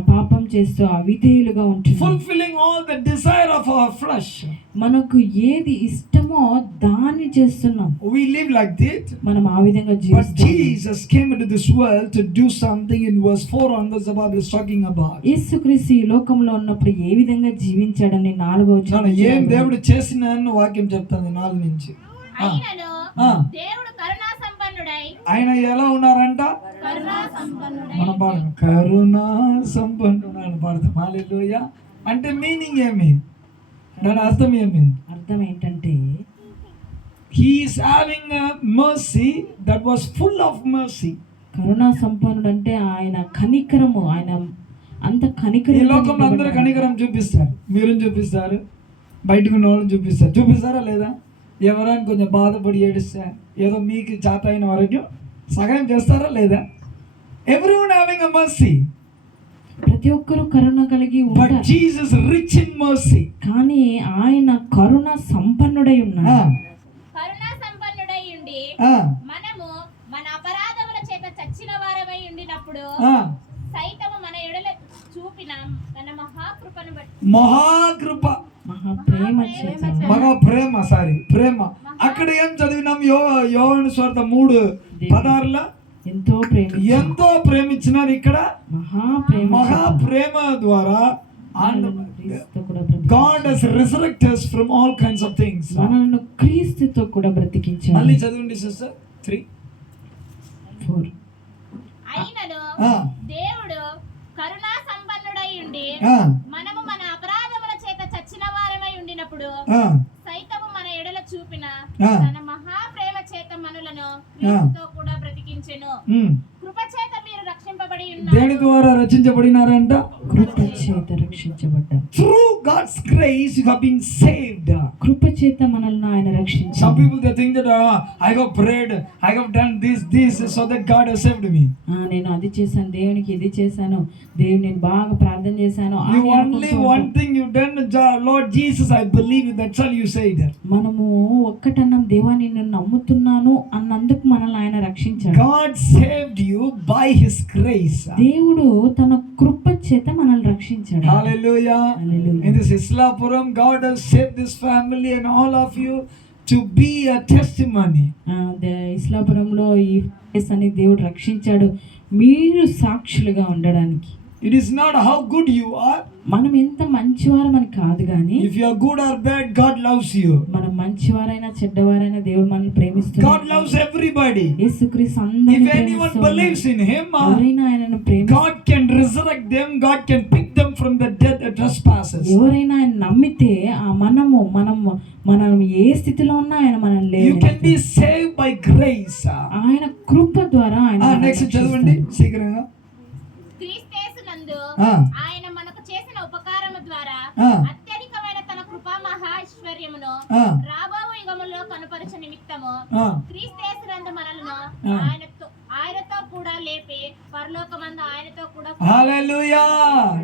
పాపం చేస్తూ అవిధేయులుగా ఉంటున్నాం. Fulfilling all the desire of our flesh. మనకు ఏది ఇష్టమో దాన్ని చేస్తున్నాం. We live like that. మనం ఆ విధంగా But జీవిస్తాం. Jesus came into this world to do something. In verse 4 onwards, the Bible is talking about. యేసుక్రీస్తు ఈ లోకంలో ఉన్నప్పుడు ఏ విధంగా జీవించాడని 4వ వచనం ఏం దేవుడు చేసిన వాక్యం చెప్తాను 4 నుంచి. అయినను ఆ. దేవుడు కరుణా సంపన్నుడై ఆయన ఎలా ఉన్నారంట? మనం పాడదాం, కరుణా సంపన్నుడు అని పాడతాం. హల్లెలూయా. అంటే మీనింగ్ ఏమి, దాని అర్థం ఏమి? అర్థం ఏంటంటే he is having a mercy that was full of mercy. కరుణా సంపన్నుడు అంటే ఆయన కనికరము, ఆయన అంత ఈ కనికరం. లోకంలో అందరూ కనికరం చూపిస్తారు. మీరు చూపిస్తారు, బయటకు ఉన్న వాళ్ళని చూపిస్తారా లేదా? ఎవరైనా కొంచెం బాధపడి ఏడిస్తే ఏదో మీకు చేత అయిన వరకు సహాయం చేస్తారా లేదా? Everyone having a mercy. ప్రతి ఒక్కరూ కరుణ కలిగి బట్ ఉంటారు. Jesus rich in mercy. కానీ ఆయన కరుణ సంపన్నుడై ఉన్నాడు. కరుణా సంపన్నుడై ఉండి మనము మన అపరాధముల చేత చచ్చిన వారమై ఉండినప్పుడు సైతము మన ఎడల చూపిన తన మహాకృపను బట్టి మహాకృప, ప్రేమ. అక్కడ ఏం చదివినాం? యోహాను సువార్త 3:16 ఎంతో ప్రేమించినారు. ఇక్కడ మహాప్రేమ ద్వారా God has resurrected us from all kinds of things. మనల్ని క్రీస్తుతో కూడా బ్రతికించాడు. మళ్ళీ చదవండి సిస్టర్ 3:4. అయినను దేవుడు కరుణా సంపన్నుడై ఉండి మనము మన అపరాధముల చేత చచ్చిన వారమై ఉండినప్పుడు సైతము మన ఎడల చూపిన తన మహాప్రేమ చేత మనలను క్రీస్తుతో కూడా బ్రతికించెను. కృప చేత మీరు రక్షింపబడి ఉన్నారు. దేని ద్వారా రక్షించబడినారంట? కృప చేత రక్షించబడ్డాం. Through God's grace you have been saved. కృప చేత మనల్ని ఆయన రక్షించాడు. Some people they think that I have prayed, I have done this so that God has saved me. నేను అది చేశాను, దేవునికి ఇది చేశాను, దేవుని నేను బాగా ప్రార్థన చేశాను. You only one thing you done, Lord Jesus I believe it, that's all you said. మనము ఒక్కటన్నాం, దేవా నిన్ను నమ్ముతున్నాను అన్నందుకు మనల్ని ఆయన రక్షించాడు. God saved you by his grace. దేవుడు తన కృప చేత మనల్ని రక్షించాడు. Hallelujah. Hallelujah. In this Islapuram, God has saved this family and all of you to be a testimony. ఇస్లాపురంలో ఈ ప్లేస్ అని దేవుడు రక్షించాడు, మీరు సాక్షులుగా ఉండడానికి. It is not how good you are. మనం ఎంత మంచివారమని కాదు కానీ, If you are good or bad, God loves you. మనం మంచివారైనా చెడ్డవారైనా దేవుడు మనల్ని ప్రేమిస్తున్నాడు. God loves everybody. యేసుక్రీస్తు అందరిని If anyone believes in him, ఎవరైనా ఆయనను ప్రేమిస్తే, God can resurrect them, God can pick them from the dead trespasses. ఎవరైనా ఆయన నమ్మితే మనం ఏ స్థితిలో ఉన్నా ఆయన మనల్ని You can be saved by grace. ఆయన కృప ద్వారా ఆయన నెక్స్ట్ చదవండి శీఘ్రంగా. క్రీస్తేసునందు ఆయన మనకు చేసిన ఉపకారము ద్వారా అత్యధికమైన తన కృపా మహా ఐశ్వర్యమును రాబో యుగములో కనుపరచ నిమిత్తము క్రీస్తేసునందు మనలను ఆయనతో కూడా లేపి పరలోకమందు ఆయనతో కూడా. హల్లెలూయా.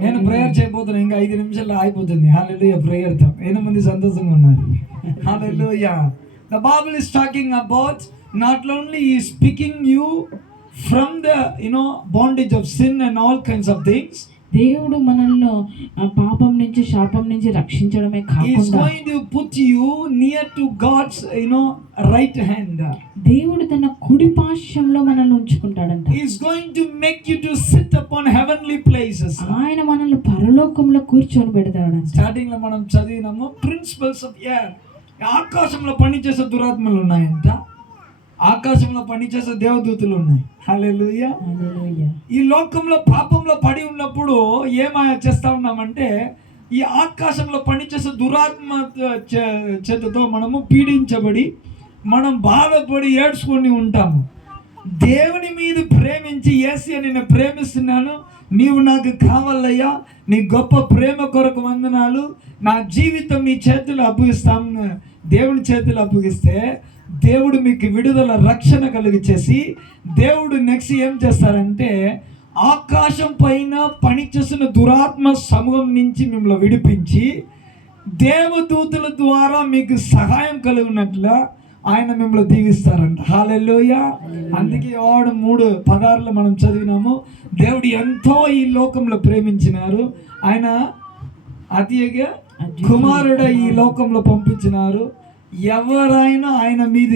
నేను ప్రేయర్ చేయబోతున్నాను, ఇంకా 5 నిమిషాల్లో అయిపోతుంది. హల్లెలూయా. ప్రేయర్ తో ఎంతమంది సంతోషంగా ఉన్నారు? హల్లెలూయా. The Bible is talking about not only he is picking you from the bondage of sin and all kinds of things. దేవుడు మనల్ని పాపం నుంచి శాపం నుంచి రక్షించడమే He is కాకుండా going to put you near to God's right hand. దేవుడు తన కుడి పార్శ్వంలో మనల్ని ఉంచుకుంటాడంట. He is going to make you to sit upon heavenly places. ఆయన మనల్ని పరలోకంలో కూర్చొని పెడతాడంట. స్టార్టింగ్ లో మనం చదివినాము ప్రిన్సిపల్స్ ఆఫ్ ఎయిర్. ఆకాశంలో పనిచేసే దురాత్మలు ఉన్నాయంట, ఆకాశంలో పనిచేసే దేవదూతలు ఉన్నాయి. హల్లెలూయా. ఈ లోకంలో పాపంలో పడి ఉన్నప్పుడు ఏమాయ చేస్తా ఉన్నామంటే, ఈ ఆకాశంలో పనిచేసే దురాత్మ చేతతో మనము పీడించబడి మనం బాధపడి ఏడ్చుకొని ఉంటాము. దేవుని మీద ప్రేమించి యేసయ్య నిన్ను ప్రేమిస్తున్నాను, నీవు నాకు కావాలయ్యా, నీ గొప్ప ప్రేమ కొరకు వందనాలు, నా జీవితం నీ చేతులు అప్పగిస్తాము, దేవుని చేతులు అప్పగిస్తే దేవుడు మీకు విడుదల రక్షణ కలుగు చేసి, దేవుడు నెక్స్ట్ ఏం చేస్తారంటే ఆకాశం పైన పనిచేసిన దురాత్మ సమూహం నుంచి మిమ్మల్ని విడిపించి దేవదూతల ద్వారా మీకు సహాయం కలుగునట్లా ఆయన మిమ్మల్ని దీవిస్తారంట. హల్లెలూయా. అందుకే 3:16 మనం చదివినాము, దేవుడు ఎంతో ఈ లోకంలో ప్రేమించినారు, ఆయన అతిగా కుమారుడు ఈ లోకంలో పంపించినారు. ఎవరైనా ఆయన మీద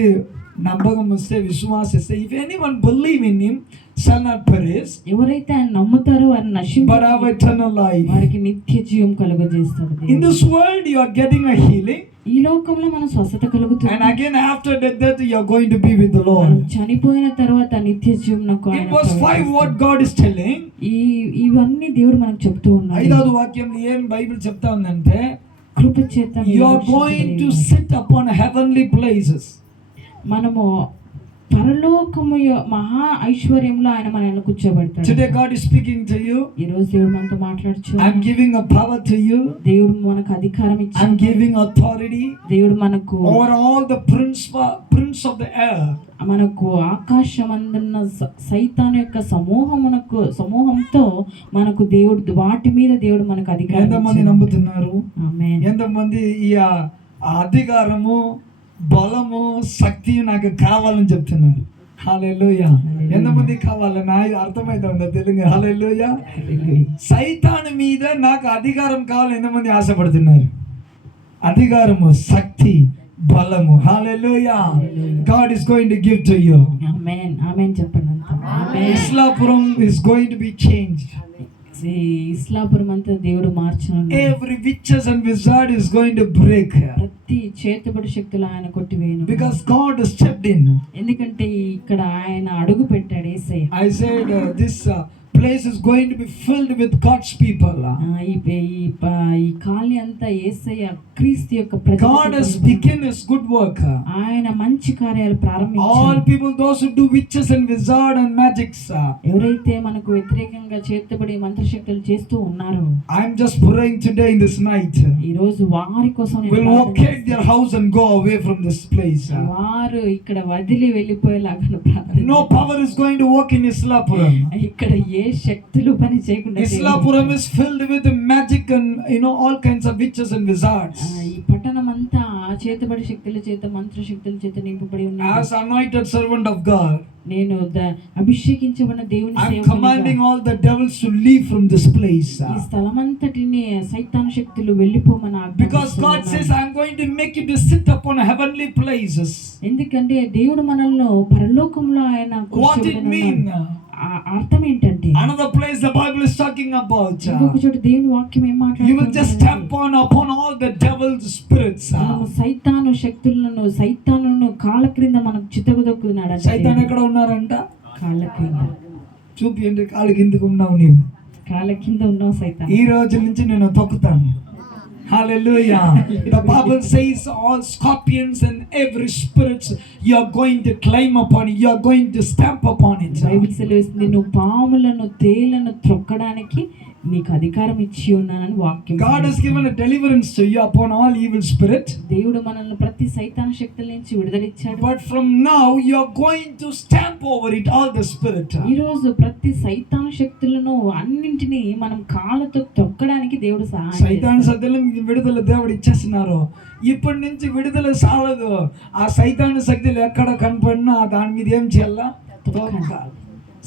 నమ్మకం వస్తే, విశ్వాసిస్తే, if anyone believe in him shall not perish, ఎవరైతే ఆయన నమ్ముతారో వారు నశింపరు, but have eternal life. వారికి నిత్య జీవం కలుగజేస్తాడు. In this world you are getting a healing, ఈ లోకంలో మనం స్వస్థత కలుగుతుంది. and again after death you are going to be with the Lord. చనిపోయిన తర్వాత నిత్య జీవమునకు In verse 5 what God is telling, ఇవన్నీ దేవుడు మనకు చెప్తూ ఉన్నాడు. 5వ వాక్యంలో ఏం బైబిల్ చెప్తా ఉందంటే, కృప చేత you are going to sit upon heavenly places. మనము పరలోకము మహా ఐశ్వర్యంలో ఆయన మనల్ని కూర్చోబెడతాడు. Today God is speaking to you. ఈ రోజు దేవుడు మనతో మాట్లాడుచు. I am giving a power to you. దేవుడు మనకు అధికారం ఇచ్చాడు. I am giving authority దేవుడు మనకు over all the prince of the air. మనకు ఆకాశమందున్న సైతాను యొక్క సమూహంతో మనకు దేవుడు వాటి మీద దేవుడు మనకు అధికారం. ఎంతమంది నమ్ముతున్నారు? ఆమేన్. ఎంతమంది ఈ అధికారము, బలము, శక్తి నాకు కావాలని చెప్తున్నారు? హల్లెలూయా. ఎంతమంది కావాలని అర్థమైతుందా తెలుగు? హల్లెలూయా. సైతాను మీద నాకు అధికారం కావాలని ఎంతమంది ఆశపడుతున్నారు? అధికారము, శక్తి, బలము. హల్లెలూయా. God is going to give to you. ఆమేన్. ఆమేన్ చెప్పండి. ఆమేన్. ఇస్లాపురం is going to be changed. ఇస్లాపురం అంతా దేవుడు మార్చను. Every witches and wizard is going to break. ప్రతి చేతబడి శక్తులు ఆయన కొట్టివేయను. Because God has stepped in. ఎందుకంటే ఇక్కడ ఆయన అడుగు పెట్టాడు యేసయ్య. I said this place is going to be filled with God's people. ఈ కాలనీ అంతా యేసయ్య క్రీస్తు యొక్క God has begun His good work. ఆయన మంచి కార్యాలు ప్రారంభించారు. All people, those who do witches and wizard and magics, ఎవరైతే మనకు వ్యతిరేకంగా చేతబడి మంత్రశక్తులు చేస్తూ ఉన్నారో, I am just praying today in this night, ఈ రోజు వారి కోసం నేను will vacate their house and go away from this place. వారు ఇక్కడ వదిలి వెళ్ళిపోయేలాగా ప్రార్థన. No power is going to work in Islapuram. ఇక్కడ ఏ శక్తులు పని చేయకుండా Islapuram is filled with magic and all kinds of witches and wizards. ఈ పట్టణం అంతా చేతబడి శక్తుల చేత మంత్రశక్తుల చేత నింపబడి ఉంది. As anointed servant of God, నేను అభిషేకించబడిన దేవుని I am సేవకునిగా commanding all the devils to leave from this place. ఈ స్థలమంతటిని సైతాను శక్తులు వెళ్ళిపోమని Because God says, I am going to make you to sit upon heavenly places. ఎందుకంటే దేవుడు మనల్ని పరలోకంలో ఆయన What it mean? అర్థం ఏంటంటే, Another place the Bible is talking about. ఇంకొక చోట దేవుని వాక్యం ఏం You will just మాట్లాడుతుంది, step upon all the devil's spirits. మనము సైతాను శక్తులను సైతానును కాళ్ళ క్రింద మనం చితగదొక్కున్నాడు. సైతాన్ ఎక్కడ ఉన్నారంట? కాళ్ళ క్రింద. చూపియండి, కాళ్ళ కిందకు ఉన్నావు నీవు. కాళ్ళ కింద ఉన్నావు సైతాన్. ఈ రోజు నుంచి నేను తొక్కుతాను. Hallelujah. The Bible says all scorpions and every spirits you are going to climb upon it, you are going to stamp upon it. Bible సెలవిస్తుంది, నువ్వు పాములను తేళ్లను త్రొక్కడానికి నీకు అధికారం ఇచ్చి ఉన్నానని వాక్యం. God has given a deliverance to you upon all evil spirit. దేవుడు మనల్ని ప్రతి సైతాన్ శక్తుల నుంచి విడుదలిచ్చాడు. But from now you are going to stamp over it all the spirit. ఈ రోజు ప్రతి సైతాన్ శక్తులను అన్నింటినీ మనం కాళ్ళతో తొక్కడానికి దేవుడు సహాయం సైతాన్ శక్తులను విడుదల దేవుడు ఇచ్చేస్తున్నారు. ఇప్పటి నుంచి విడుదల సాలదు. ఆ సైతాన్ శక్తులు ఎక్కడ కనపడినా దాని మీద ఏం చేయాలా? తొక్కాలి.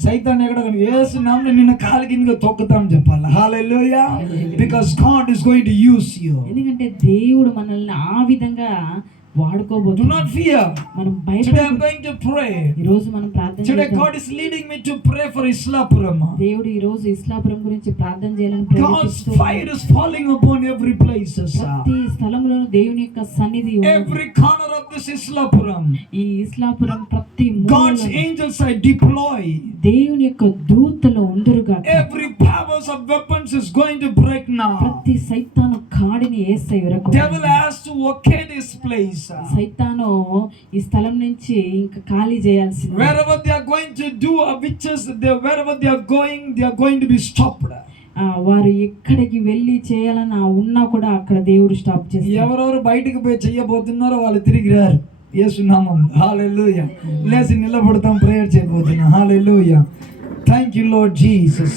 సైతాన్ ఎక్కడ యేసు నామమున నిన్ను కాలి కిందగా తొక్కుతాం చెప్పాలి. హల్లెలూయా. Because God is going to use you. ఎందుకంటే దేవుడు మనల్ని ఆ విధంగా Do వాడుకోబోతున్నాడు. not fear. మనం Today I am భయపడకూడదు. going to pray. ఈ రోజు మనం ప్రార్థన Today చేద్దాం. God is leading me to pray for Islapuram. దేవుడు ఈ రోజు ఇస్లాపురం గురించి ప్రార్థన చేయాలని God's ప్రేరేపిస్తూ fire is falling upon every place. ప్రతి స్థలంలోనూ దేవుని యొక్క సన్నిధి ఉంది. Every corner of this Islapuram. ఈ ఇస్లాపురం ప్రతి God's మూలలో angels I deploy. దేవుని యొక్క దూతలు ఉందురుగా. Every powers of weapons is going to break now. ప్రతి సైతాను కాడిని యేసయ్య విరగొట్టాడు. Devil has to vacate this place. సైతాను ఈ స్థలం నుంచి ఇంకా ఖాళీ చేయాల్సింది. Wherever they are going to do witches, wherever they are going to be stopped. వారు ఎక్కడికి వెళ్ళి చేయాలని ఉన్నా కూడా అక్కడ దేవుడు స్టాప్ చేస్తాడు. ఎవరెవరు బయటికి పోయి చేయబోతున్నారో వాళ్ళు తిరిగి రారు. యేసు నామమున. హల్లెలూయా. లేచి నిలబడతాం, ప్రేయర్ చేయబోతున్నాం. హల్లెలూయా. Thank you Lord Jesus.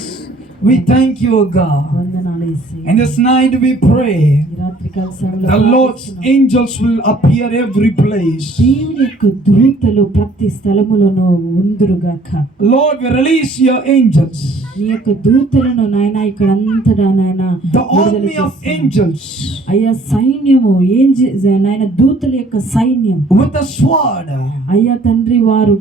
We thank you, O God. వందనాలు యేసయ్య. And this night we pray ఈ రాత్రికాల సమయంలో the Lord's angels will appear every place. దేవుని యొక్క దూతలు ప్రతి స్థలములను ఉందురుగాక. Lord, we release your angels. నీ యొక్క దూతలను నాయన ఇక్కడ అంతటా నాయన The army of angels అయ్యా సైన్యము నాయన దూతల యొక్క సైన్యం with a sword. అయ్యా తండ్రి వారు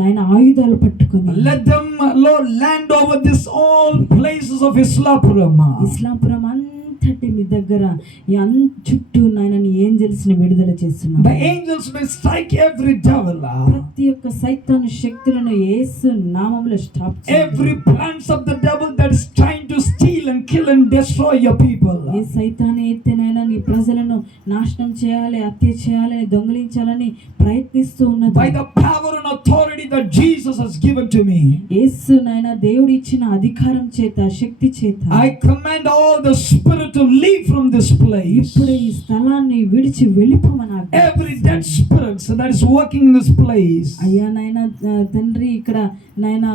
నాయన ఆయుధాలు పట్టుకొని Let them, Lord, land over this all places of Islapuram. ఇస్లాపురం అంతటి మీ దగ్గర ఈ చుట్టూ నాయన నీ ఏంజెల్స్ ని విడుదల చేస్తున్నాను. The angels may strike every devil. ప్రతి ఒక్క సైతాను శక్తులను యేసు నామములో స్టాప్ చేయండి. Every plans of the devil that is trying to steal and kill and destroy your people. ఏ సైతాను అయితే నాయన నీ ప్రజలను నాశనం చేయాలి, హత్య చేయాలని, దొంగిలించాలని ప్రయత్నిస్తూ ఉన్నది. By the power and authority that Jesus has given to me, యేసు నాయన దేవుడు ఇచ్చిన అధికారం చేత, శక్తి చేత I command all the spirit to leave from this place. ఇప్పుడు ఈ స్థలాన్ని విడిచి వెళ్ళిపోమని ఆజ్ఞాపిస్తున్నాను. Every dead spirit that is working in this place. అయ్యా నాయన తండ్రి ఇక్కడ నాయన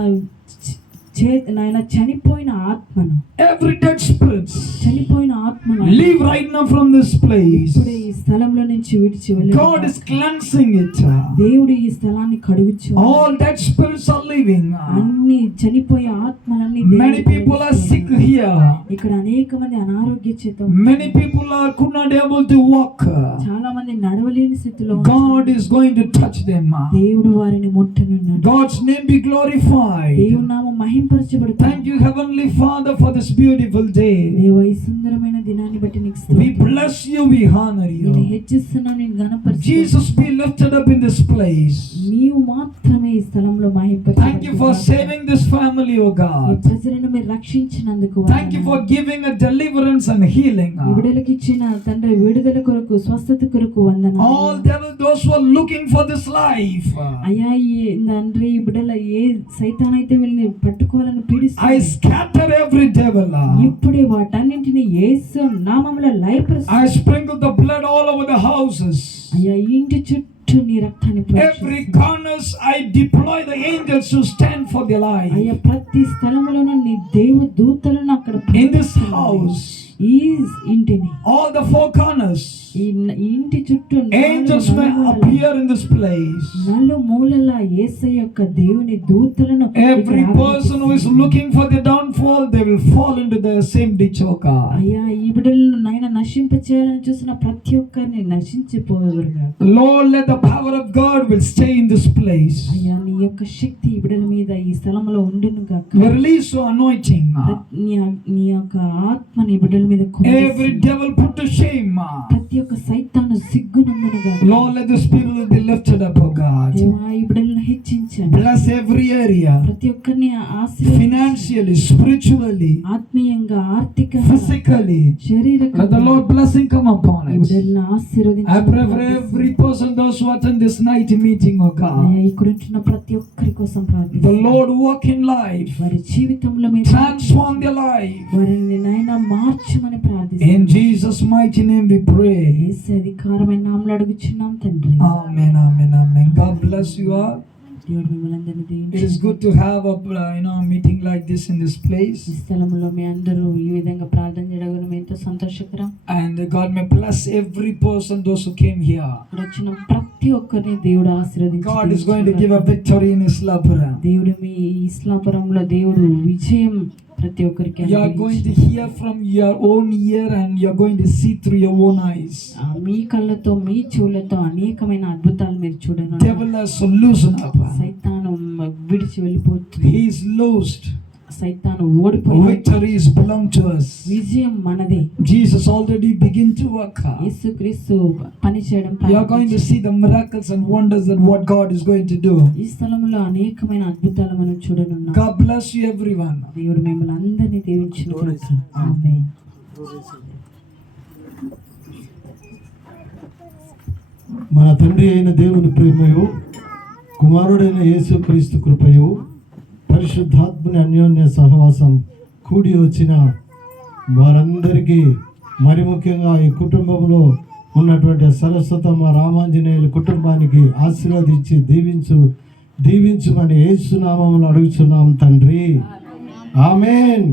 నాయన చనిపోయిన ఆత్మను, Every dead spirits చనిపోయిన ఆత్మను leave right now from this place. ఇప్పుడే ఈ స్థలంలో నుంచి విడిచి వెళ్ళి God is cleansing it. దేవుడు ఈ స్థలాన్ని కడుగుచు. All dead spirits are leaving. అన్ని చనిపోయే ఆత్మలన్నీ Many people are sick here. ఇక్కడ అనేక మంది అనారోగ్య చేత, Many people could not able to walk. చాలా మంది నడవలేని స్థితిలో God is going to touch them. దేవుడు వారిని ముట్టనున్నాడు. God's name be glorified. దేవుని నామం మహిమ Thank మహింపరచబడుతుంది. you, Heavenly Father, for this beautiful day. దేవా ఈ సుందరమైన దినాన్ని బట్టి నీకు We స్తోత్రం. bless you, we honor నేను you. హెచ్చిస్తున్నాను, నేను గణపరుస్తున్నాను. Jesus, be lifted up in this place. నీవు మాత్రమే ఈ స్థలంలో Thank you for saving this family, O ఈ God. ప్రజలను మీరు రక్షించినందుకు Thank you for giving a deliverance and healing. ఈ విడుదలకు ఇచ్చిన తండ్రి విడుదల కొరకు స్వస్థత కొరకు వందనాలు. All those who are looking for this life, అయ్యా ఈ తండ్రి ఈ బిడ్డల ఏ సైతానైతే వీళ్ళని పట్టుకోవాలని I పీడిస్తుంది, scatter every devil. ఇప్పుడే వాటన్నింటినీ యేసు నామములో లయపరుస్తు. I sprinkle the blood all over the houses. అయ్యా ఈ ఇంటి చుట్టూ నీ రక్తాన్ని Every corners I deploy the angels to stand for their life. అయ్యా ప్రతి స్థలములోనూ నీ దేవ దూతలను అక్కడ In this house, ఈ ఇంటిని all the four corners, ఈ ఇంటి చుట్టూ angels may appear in this place. నాలుగు మూలల యేసయ్య యొక్క దేవుని దూతలను Every person who is looking for the downfall, they will fall into the same ditch, oh God. అయ్యా ఈ బిడ్డలను నాయన నశింప చేయాలని చూసిన ప్రతి ఒక్కరిని నశించిపోదురుగా. Lord, let the power of God will stay in this place. అయ్యా నీ యొక్క శక్తి ఈ బిడ్డల మీద ఈ స్థలంలో ఉండును గాక. We release your anointing. నీ యొక్క ఆత్మ నీ బిడ్డల మీద Every devil put to shame. ప్రతి ఒక్క సైతాను సిగ్గునందును గాక. Lord, let the spirit be lifted up, oh God. దేవా ఈ బిడ్డలను హెచ్చించండి. Bless every area, ప్రతి ఒక్కరిని ఆశీర్వదించండి. financially, spiritually, ఆత్మీయంగా, ఆర్థికంగా, physically. Let శారీరకంగా the Lord blessing come upon ఈ it. బిడ్డలను I ఆశీర్వదించండి. pray for every person, those who attend this night meeting, oh God. అయ్యా ఇక్కడ ఉంటున్న ప్రతి ఒక్కరి కోసం The ప్రార్థిస్తున్నాను. Lord work in life, వారి జీవితంలో మీరు transform their life. వారిని నాయన మార్చమని In ప్రార్థిస్తున్నాను. Jesus' mighty name we pray. యేసు అధికారమైన నామములో అడుగుచున్నాం తండ్రి. Amen, amen, amen. God bless you all. దేవుడు మిమ్మల్ని అందరినీ It దీవించి is good to have a meeting like this in this place, ఈ స్థలంలో మీ అందరూ ఈ విధంగా ప్రార్థన చేయడం ఎంతో సంతోషకరం. and God may bless every person, those who came here. ఇక్కడ వచ్చిన ప్రతి ఒక్కరిని దేవుడు God is going to ఆశీర్వదించి give a victory in Islapuram. దేవుడు మీ ఇస్లాపురంలో దేవుడు విజయం ప్రతి ఒక్కరికి You are going to hear from your own ear, and you are going to see through your own eyes. మీ కళ్ళతో మీ చెవులతో అనేకమైన అద్భుతాలు మీరు చూడను. Devil has to loosen up. సైతాను విడిచి వెళ్ళిపోతుంది. He is loosed. సైతాను ఓడిపోయింది. Victory is belong to us. విజయం మనదే. Jesus already begin to work. యేసుక్రీస్తు పని చేయడం You are going to see the miracles and wonders that what God is going to do. ఈ స్థలంలో అనేకమైన అద్భుతాలు మనం చూడనున్నాం. God bless you everyone. దేవుడు మిమ్మల్ని అందరినీ దీవించును గాక. ఆమేన్. మన తండ్రి అయిన దేవుని ప్రేమయు కుమారుడైన యేసుక్రీస్తు కృపయు పరిశుద్ధాత్మని అన్యోన్య సహవాసం కూడి వచ్చిన వారందరికీ, మరి ముఖ్యంగా ఈ కుటుంబంలో ఉన్నటువంటి సరస్వతమ్మ రామాంజనేయుల కుటుంబానికి ఆశీర్వదించి దీవించుమని యేసు నామములో అడుగుచున్నాం తండ్రి. ఆమేన్.